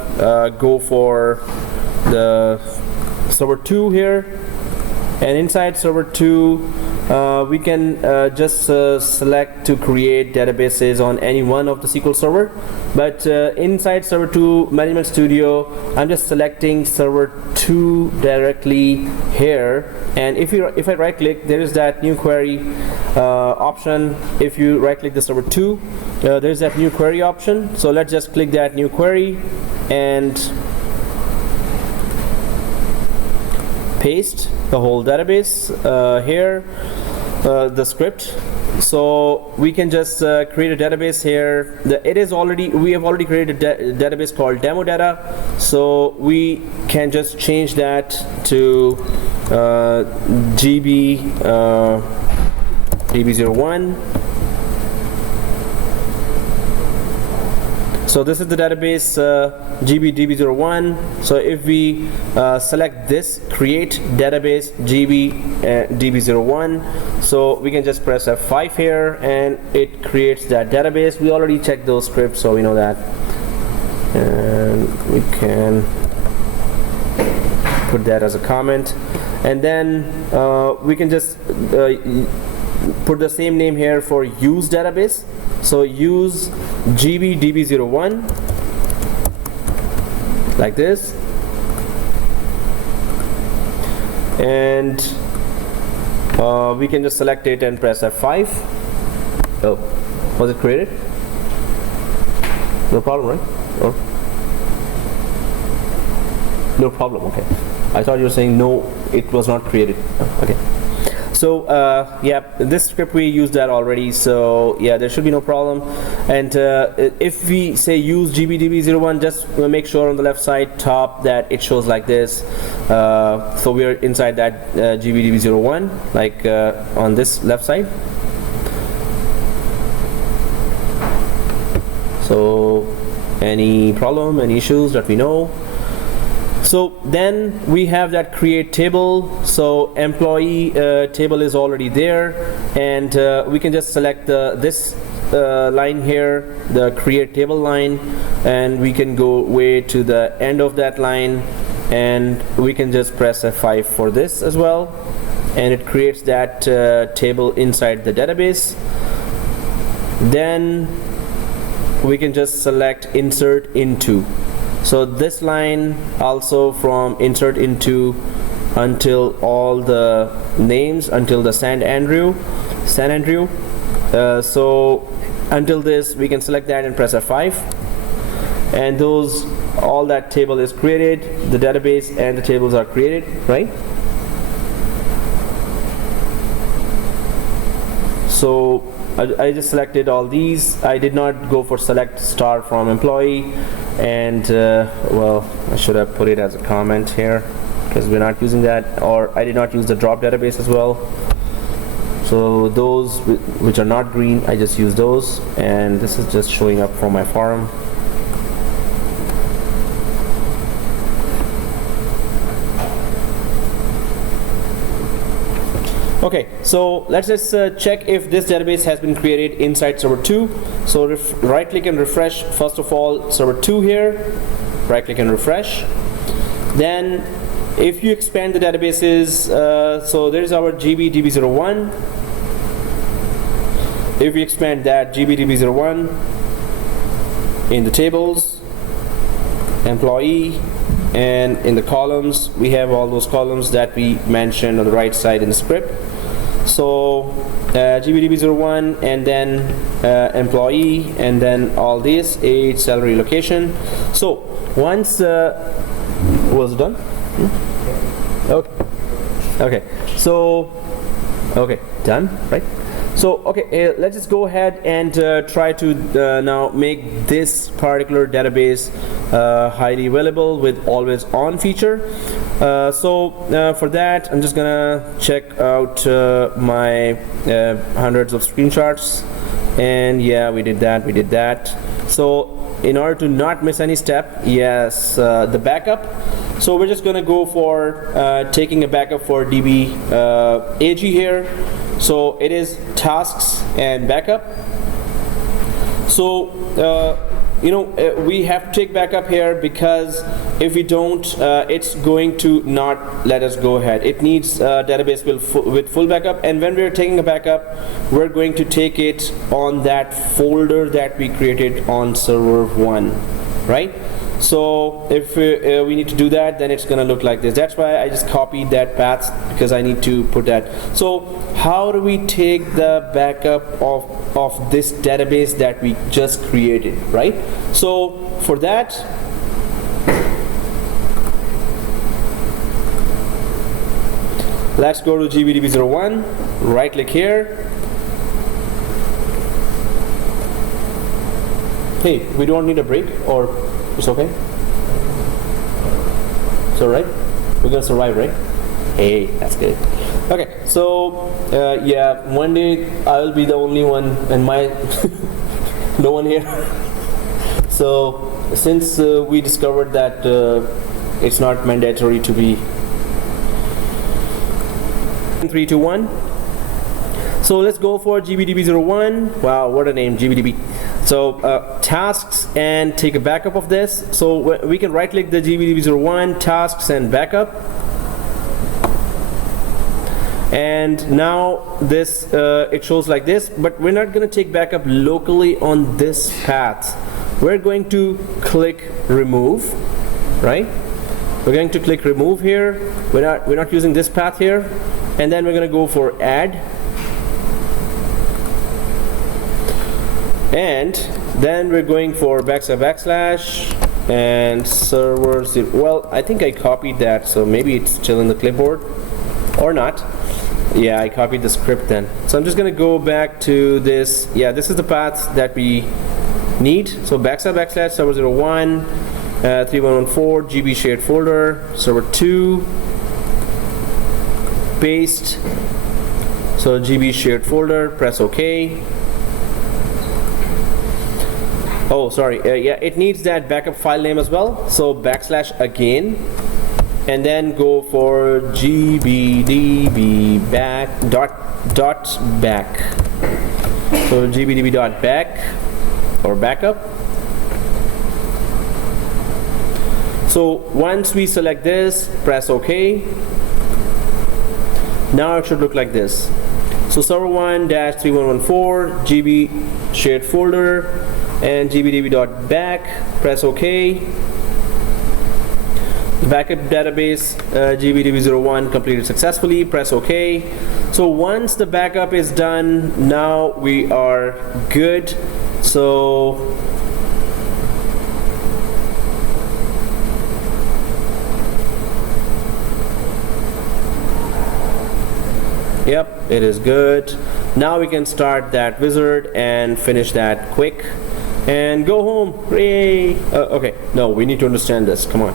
go for the server 2 here, and inside server 2. We can just select to create databases on any one of the SQL server, but inside server 2 management studio, I'm just selecting server 2 directly here, and if I right click, there is that new query option. If you right click the server 2, there's that new query option. So let's just click that new query and paste the whole database here, the script. So we can just create a database here. We have already created a database called demo data, so we can just change that to GB DB01. So this is the database GB DB01. So if we select this, create database GB DB01, so we can just press F5 here and it creates that database. We already checked those scripts, so we know that. And we can put that as a comment. And then we can just put the same name here for use database. So use GB DB01 like this, and we can just select it and press F5. Oh, was it created? No problem, right? Or no problem. Okay, I thought you were saying no, it was not created. Okay. So yeah, this script we used that already, so yeah, there should be no problem. And if we say use GBDB01, just make sure on the left side top that it shows like this. So we are inside that GBDB01, like on this left side. So any problem, any issues that we know. So then we have that create table. So employee table is already there, and we can just select this line here, the create table line, and we can go way to the end of that line, and we can just press F5 for this as well, and it creates that table inside the database. Then we can just select insert into. So this line also from insert into until all the names, until the San Andrew. So until this, we can select that and press F5, and all that table is created, the database and the tables are created, right? So I just selected all these. I did not go for select star from employee, and well, I should have put it as a comment here because we're not using that, or I did not use the drop database as well. So those which are not green, I just use those, and this is just showing up from my forum. Okay, so let's just check if this database has been created inside server 2. So right click and refresh first of all server 2 here, right click and refresh. Then if you expand the databases, so there's our GBDB01. If we expand that GBDB01 in the tables, employee, and in the columns, we have all those columns that we mentioned on the right side in the script. So GBDB01 and then employee and then all this, age, salary, location. So once was it done? Okay, so okay, done, right? So okay, let's just go ahead and try to now make this particular database highly available with always on feature. For that, I'm just gonna check out my hundreds of screenshots, and yeah, we did that. So in order to not miss any step, yes, the backup. So we're just gonna go for taking a backup for DB AG here. So it is tasks and backup. So we have to take backup here because if we don't, it's going to not let us go ahead. It needs a database with full backup, and when we're taking a backup, we're going to take it on that folder that we created on server 1, right? So if we need to do that, then it's gonna look like this. That's why I just copied that path, because I need to put that. So how do we take the backup of this database that we just created, right? So for that, let's go to GBDB01, right click here. Hey, we don't need a break, or it's okay? It's alright? We're gonna survive, right? Hey, that's good. Okay, so yeah, one day I'll be the only one and no one here. So since we discovered that it's not mandatory to be 3, 2, 1. So let's go for GBDB01. Wow, what a name, GBDB. So tasks, and take a backup of this. So we can right click the GBDB01, tasks and backup. And now this it shows like this, but we're not going to take backup locally on this path. We're going to click remove, right? We're going to click remove here. We're not using this path here, and then we're going to go for add. And then we're going for backslash and server 0. Well, I think I copied that, so maybe it's still in the clipboard or not. Yeah, I copied the script then. So I'm just gonna go back to this. Yeah, this is the path that we need. So backslash server 01 3114 GB shared folder, server 2, paste. So GB shared folder, press OK. Oh, sorry, yeah, it needs that backup file name as well. So backslash again, and then go for gbdb dot back. So gbdb dot back or backup. So once we select this, press OK. Now it should look like this. So server 1-3114 GB shared folder and gbdb.back, press OK. The backup database GBDB01 completed successfully, press OK. So once the backup is done, now we are good. So yep, it is good. Now we can start that wizard and finish that quick and go home. Hooray! Okay, no, we need to understand this. Come on.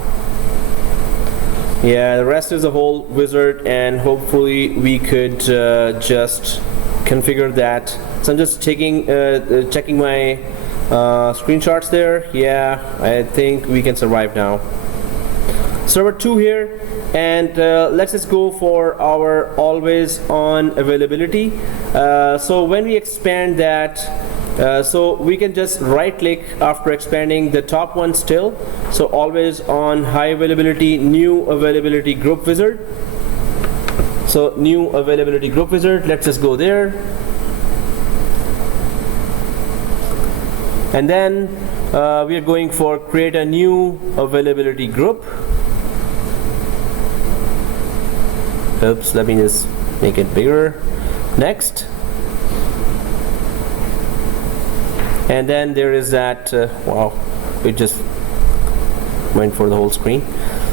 Yeah, the rest is a whole wizard, and hopefully we could just configure that. So I'm just checking my screenshots there. Yeah, I think we can survive now. server 2 here, and let's just go for our always on availability. So when we expand that, so we can just right click after expanding the top one still. So always on high availability, new availability group wizard. So new availability group wizard, let's just go there. And then we are going for create a new availability group. Oops, let me just make it bigger. Next. And then there is that, wow, it just went for the whole screen.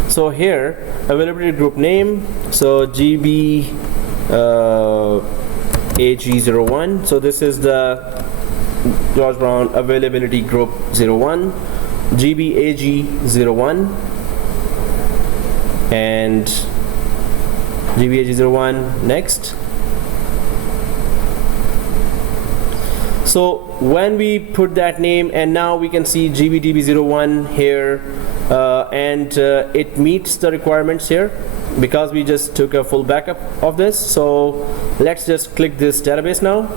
So here, availability group name, so GB AG01. So this is the George Brown availability group 01, GB AG01, and GB AG01 next. So when we put that name, and now we can see GBDB01 here, and it meets the requirements here because we just took a full backup of this. So let's just click this database now.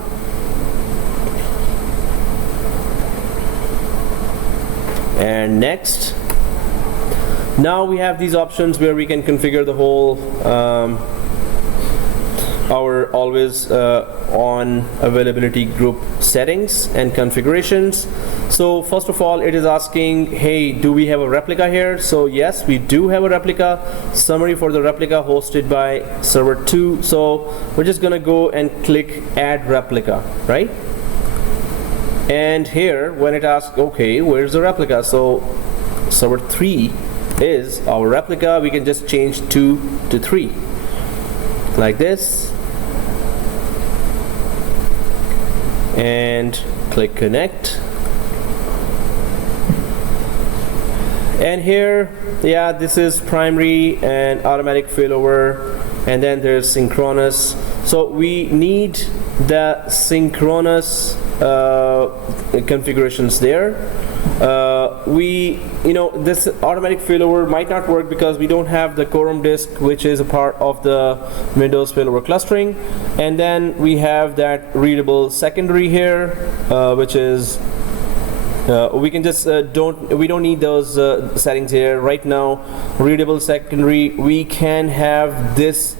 And next. Now we have these options where we can configure the whole our always on availability group settings and configurations. So first of all, it is asking, hey, do we have a replica here? So yes, we do have a replica. Summary for the replica hosted by server 2. So we're just gonna go and click add replica, right? And here when it asks, okay, where's the replica? So server 3 is our replica. We can just change 2 to 3 like this, and click connect. And here, yeah, this is primary and automatic failover, and then there's synchronous. So we need the synchronous configurations there. This automatic failover might not work because we don't have the quorum disk, which is a part of the Windows failover clustering. And then we have that readable secondary here, which is we can just we don't need those settings here right now. Readable secondary, we can have this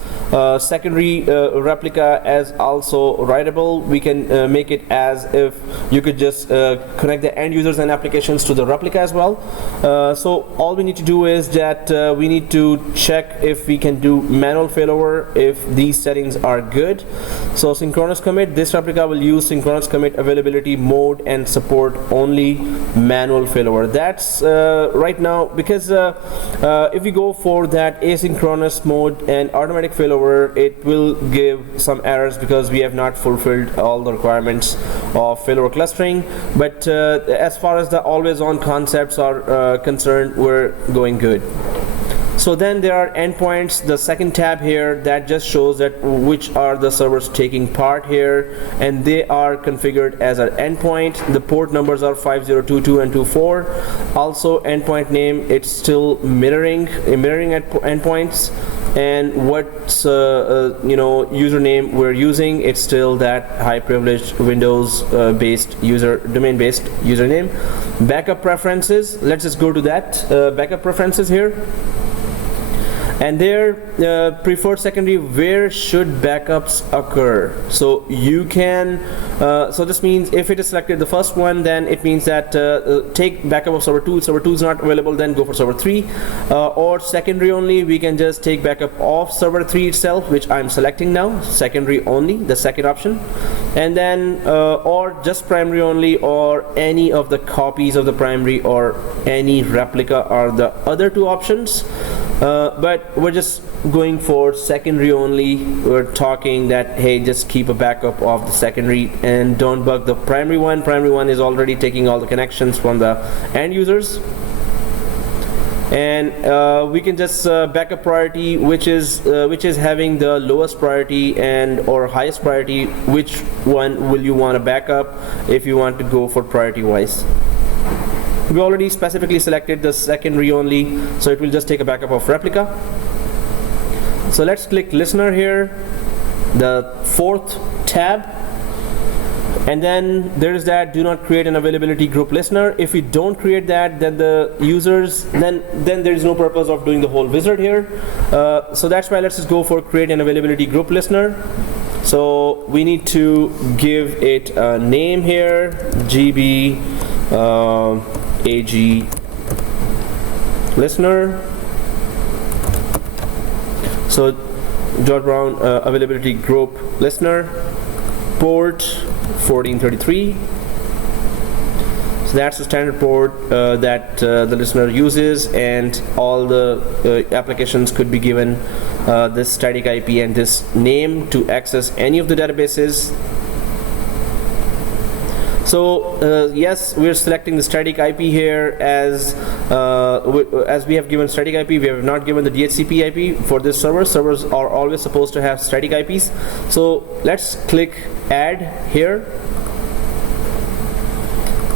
secondary replica as also writable. We can make it as if you could just connect the end users and applications to the replica as well. So all we need to do is that we need to check if we can do manual failover if these settings are good. So synchronous commit, this replica will use synchronous commit availability mode and support only manual failover. That's right now, because if we go for that asynchronous mode and automatic failover, it will give some errors because we have not fulfilled all the requirements of failover clustering. But as far as the always on concepts are concerned, we're going good. So then there are endpoints, the second tab here, that just shows that which are the servers taking part here, and they are configured as an endpoint. The port numbers are 5022 and 24. Also endpoint name, it's still mirroring at endpoints, and what username we're using, it's still that high privileged Windows based domain based username. Backup preferences, let's just go to that backup preferences here. And there, preferred secondary, where should backups occur? So you can, so this means if it is selected the first one, then it means that take backup of server 2. Server 2 is not available, then go for server 3. Or secondary only, we can just take backup of server 3 itself, which I'm selecting now, secondary only, the second option. And then, or just primary only, or any of the copies of the primary, or any replica are the other two options. But we're just going for secondary only. We're talking that, hey, just keep a backup of the secondary and don't bug the primary one. Primary one is already taking all the connections from the end users. And we can just backup priority, which is having the lowest priority and or highest priority. Which one will you want to back up if you want to go for priority wise? We already specifically selected the secondary only, so it will just take a backup of replica. So let's click listener here, the fourth tab, and then there's that do not create an availability group listener. If we don't create that, then the users, then there is no purpose of doing the whole wizard here. So that's why let's just go for create an availability group listener. So we need to give it a name here, GB AG listener. So George Brown availability group listener, port 1433. So that's the standard port that the listener uses, and all the applications could be given this static IP and this name to access any of the databases. So yes, we're selecting the static IP here as we have given static IP. We have not given the DHCP IP for this server. Servers are always supposed to have static IPs. So let's click add here,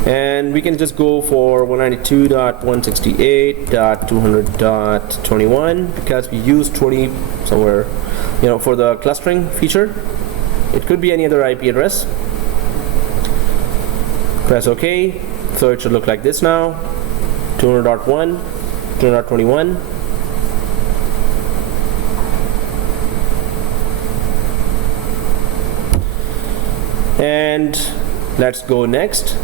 and we can just go for 192.168.200.21 because we used 20 somewhere, for the clustering feature. It could be any other IP address. Press OK. So it should look like this now. 200.1, 200.21. And let's go next.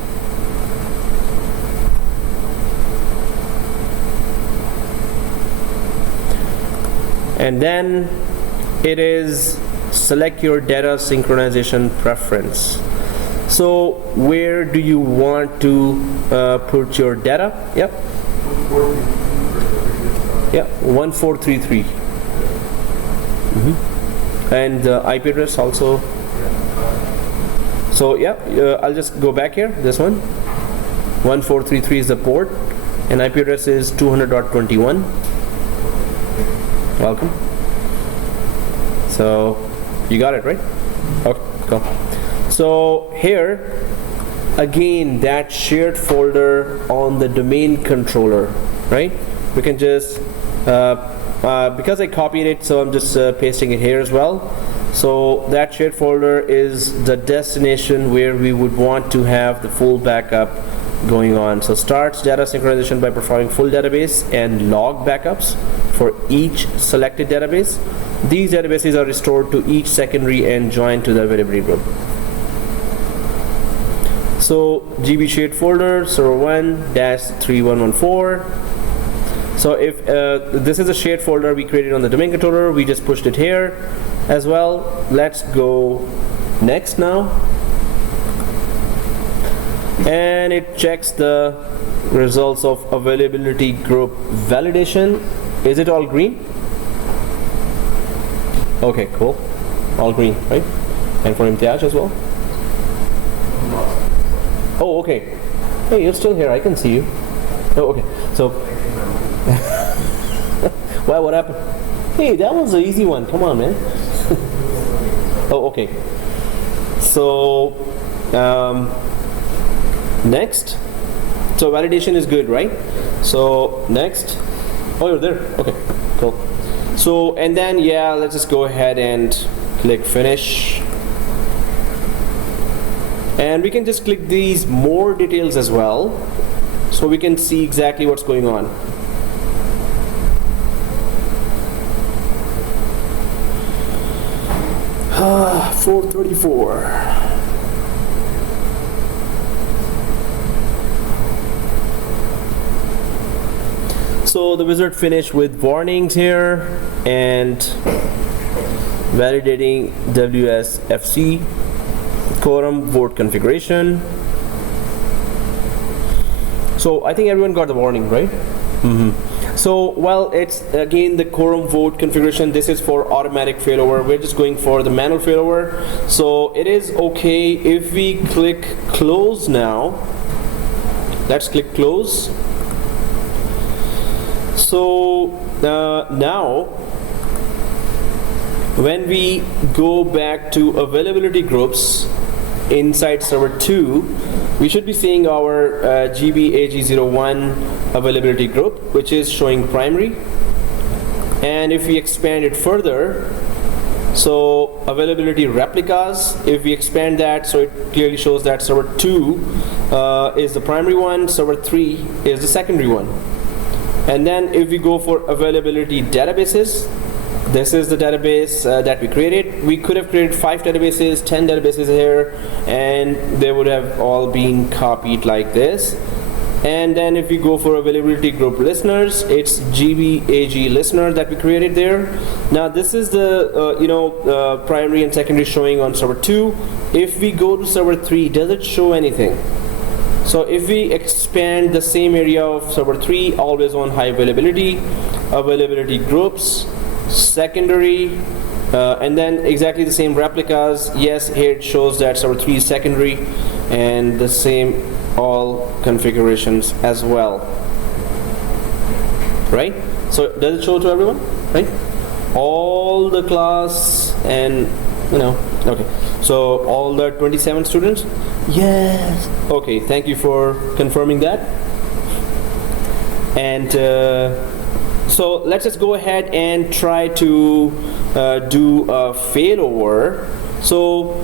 And then it is select your data synchronization preference. So where do you want to put your data? Yep. 1433. And the IP address also. So I'll just go back here. This one, 1433 is the port, and IP address is 200.21. Welcome. So you got it right? Okay, cool. So here again, that shared folder on the domain controller, right? We can just because I copied it, so I'm just pasting it here as well. So that shared folder is the destination where we would want to have the full backup going on. So starts data synchronization by performing full database and log backups for each selected database. These databases are restored to each secondary and joined to the availability group. So GB shared folder server1-3114. So if this is a shared folder we created on the domain controller, we just pushed it here as well. Let's go next now. And it checks the results of availability group validation. Is it all green? Okay, cool. All green, right? And for Imtiaz as well? Oh, okay. Hey, you're still here. I can see you. Oh, okay. So, why? What happened? Hey, that was an easy one. Come on, man. Oh, okay. So, next. So validation is good, right? So next. Oh, you're there. Okay, cool. So and then let's just go ahead and click finish. And we can just click these more details as well, so we can see exactly what's going on. Ah, 434. So the wizard finished with warnings here and validating WSFC quorum vote configuration. So I think everyone got the warning, right? So well, it's again the quorum vote configuration. This is for automatic failover. We're just going for the manual failover. So it is okay if we click close now. Let's click close. So now when we go back to availability groups inside server 2, we should be seeing our GBAG01 availability group, which is showing primary. And if we expand it further, so availability replicas, if we expand that, so it clearly shows that server 2 is the primary one, server 3 is the secondary one. And then if we go for availability databases, this is the database that we created. We could have created 5 databases, 10 databases here, and they would have all been copied like this. And then if we go for availability group listeners, it's GBAG listener that we created there. Now this is the primary and secondary showing on server 2. If we go to server 3, does it show anything? So if we expand the same area of server 3, always on high availability, availability groups, secondary, and then exactly the same replicas. Yes, here it shows that server 3 is secondary, and the same all configurations as well, right? So does it show to everyone, right? All the class and okay, so all the 27 students. Yes, okay, thank you for confirming that. And so let's just go ahead and try to do a failover. So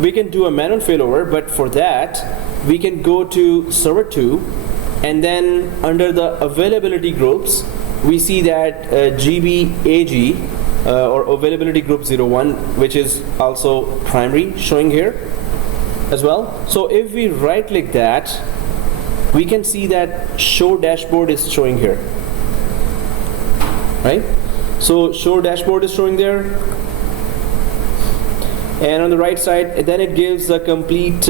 we can do a manual failover, but for that we can go to server 2, and then under the availability groups we see that GBAG or availability group 01, which is also primary, showing here as well. So if we right click that, we can see that show dashboard is showing here, right? So show dashboard is showing there, and on the right side then it gives a complete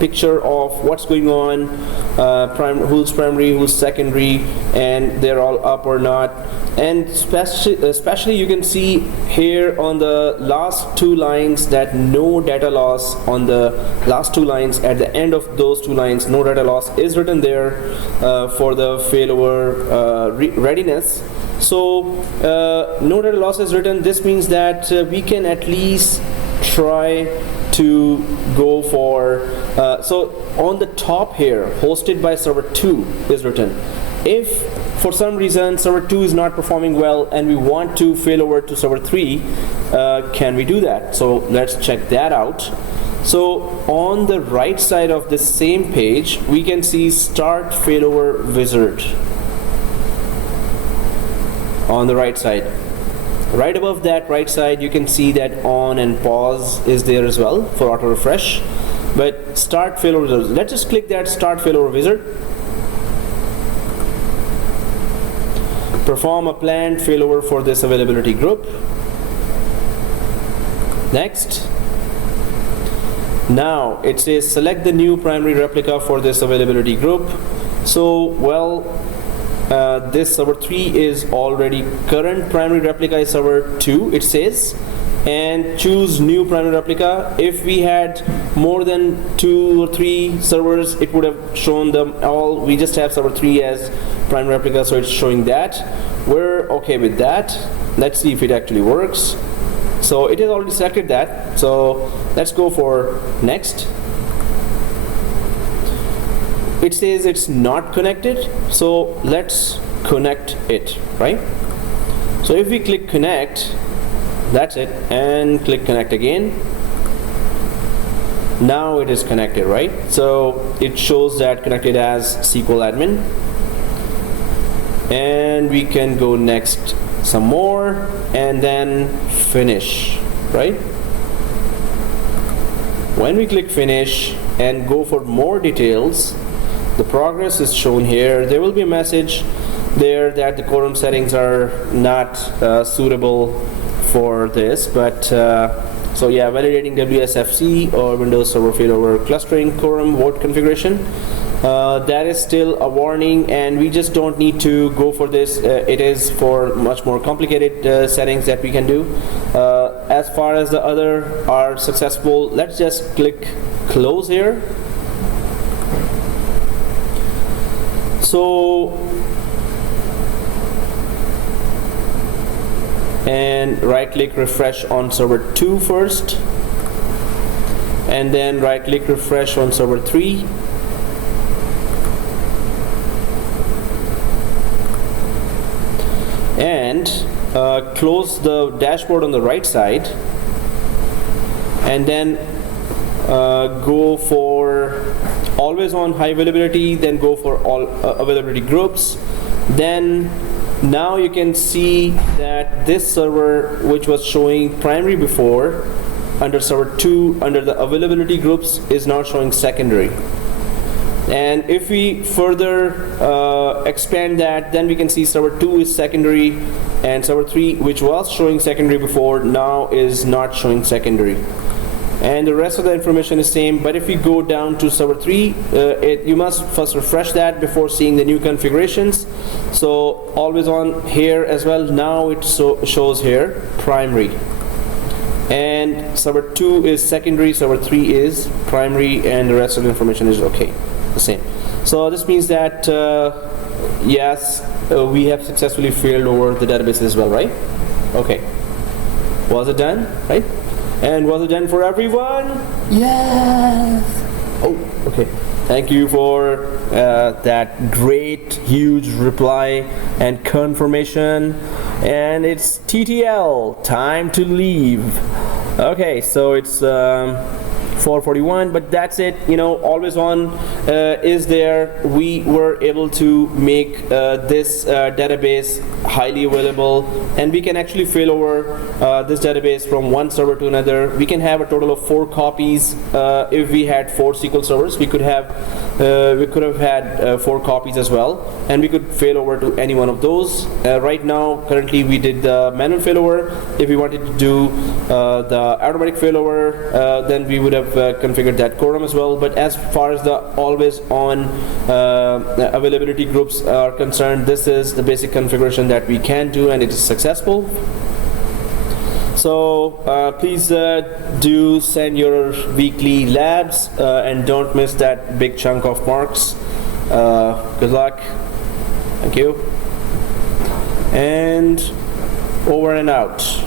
picture of what's going on, who's primary, who's secondary, and they're all up or not. And especially you can see here on the last 2 lines that no data loss. On the last 2 lines, at the end of those 2 lines, no data loss is written there for the failover readiness. So no data loss is written. This means that we can at least try to go for so on the top here, hosted by server 2 is written. If for some reason server 2 is not performing well and we want to fail over to server 3, can we do that? So let's check that out. So on the right side of the same page we can see start failover wizard on the right side. Right above that right side you can see that on and pause is there as well for auto refresh. But start failover wizard, let's just click that start failover wizard. Perform a planned failover for this availability group. Next. Now it says select the new primary replica for this availability group. So well, this server 3 is already current primary replica is server 2, it says, and choose new primary replica. If we had more than 2 or 3 servers, it would have shown them all. We just have server 3 as primary replica, so it's showing that. We're okay with that. Let's see if it actually works. So it has already selected that, so let's go for next. It says it's not connected, so let's connect it, right? So if we click connect, that's it, and click connect again, now it is connected, right? So it shows that connected as SQL admin, and we can go next some more and then finish, right? When we click finish and go for more details, the progress is shown here. There will be a message there that the quorum settings are not suitable for this, but so yeah, validating WSFC or Windows Server failover clustering quorum vote configuration. That is still a warning, and we just don't need to go for this. It is for much more complicated settings that we can do. As far as the other are successful, let's just click close here. So, and right click refresh on server 2 first, and then right click refresh on server 3. And close the dashboard on the right side, and then go for always on high availability, then go for all availability groups. Then now you can see that this server, which was showing primary before under server 2 under the availability groups, is now showing secondary. And if we further expand that, then we can see server 2 is secondary, and server 3, which was showing secondary before, now is not showing secondary. And the rest of the information is same, but if we go down to server 3, you must first refresh that before seeing the new configurations. So always on here as well, now it shows here primary, and server 2 is secondary, server 3 is primary, and the rest of the information is okay, the same. So this means that yes, we have successfully failed over the database as well, right? Okay, was it done, right? And was it done for everyone? Yes. Oh, okay. Thank you for that great, huge reply and confirmation. And it's TTL, time to leave. Okay, so it's 4:41, but that's it. You know, always on is there. We were able to make this database highly available, and we can actually fail over this database from one server to another. We can have a total of 4 copies. If we had 4 SQL servers, we could have had 4 copies as well, and we could fail over to any one of those. Right now, currently, we did the manual failover. If we wanted to do the automatic failover, then we would have configured that quorum as well. But as far as the always on availability groups are concerned, this is the basic configuration that we can do, and it is successful. So please do send your weekly labs and don't miss that big chunk of marks. Good luck. Thank you. And over and out.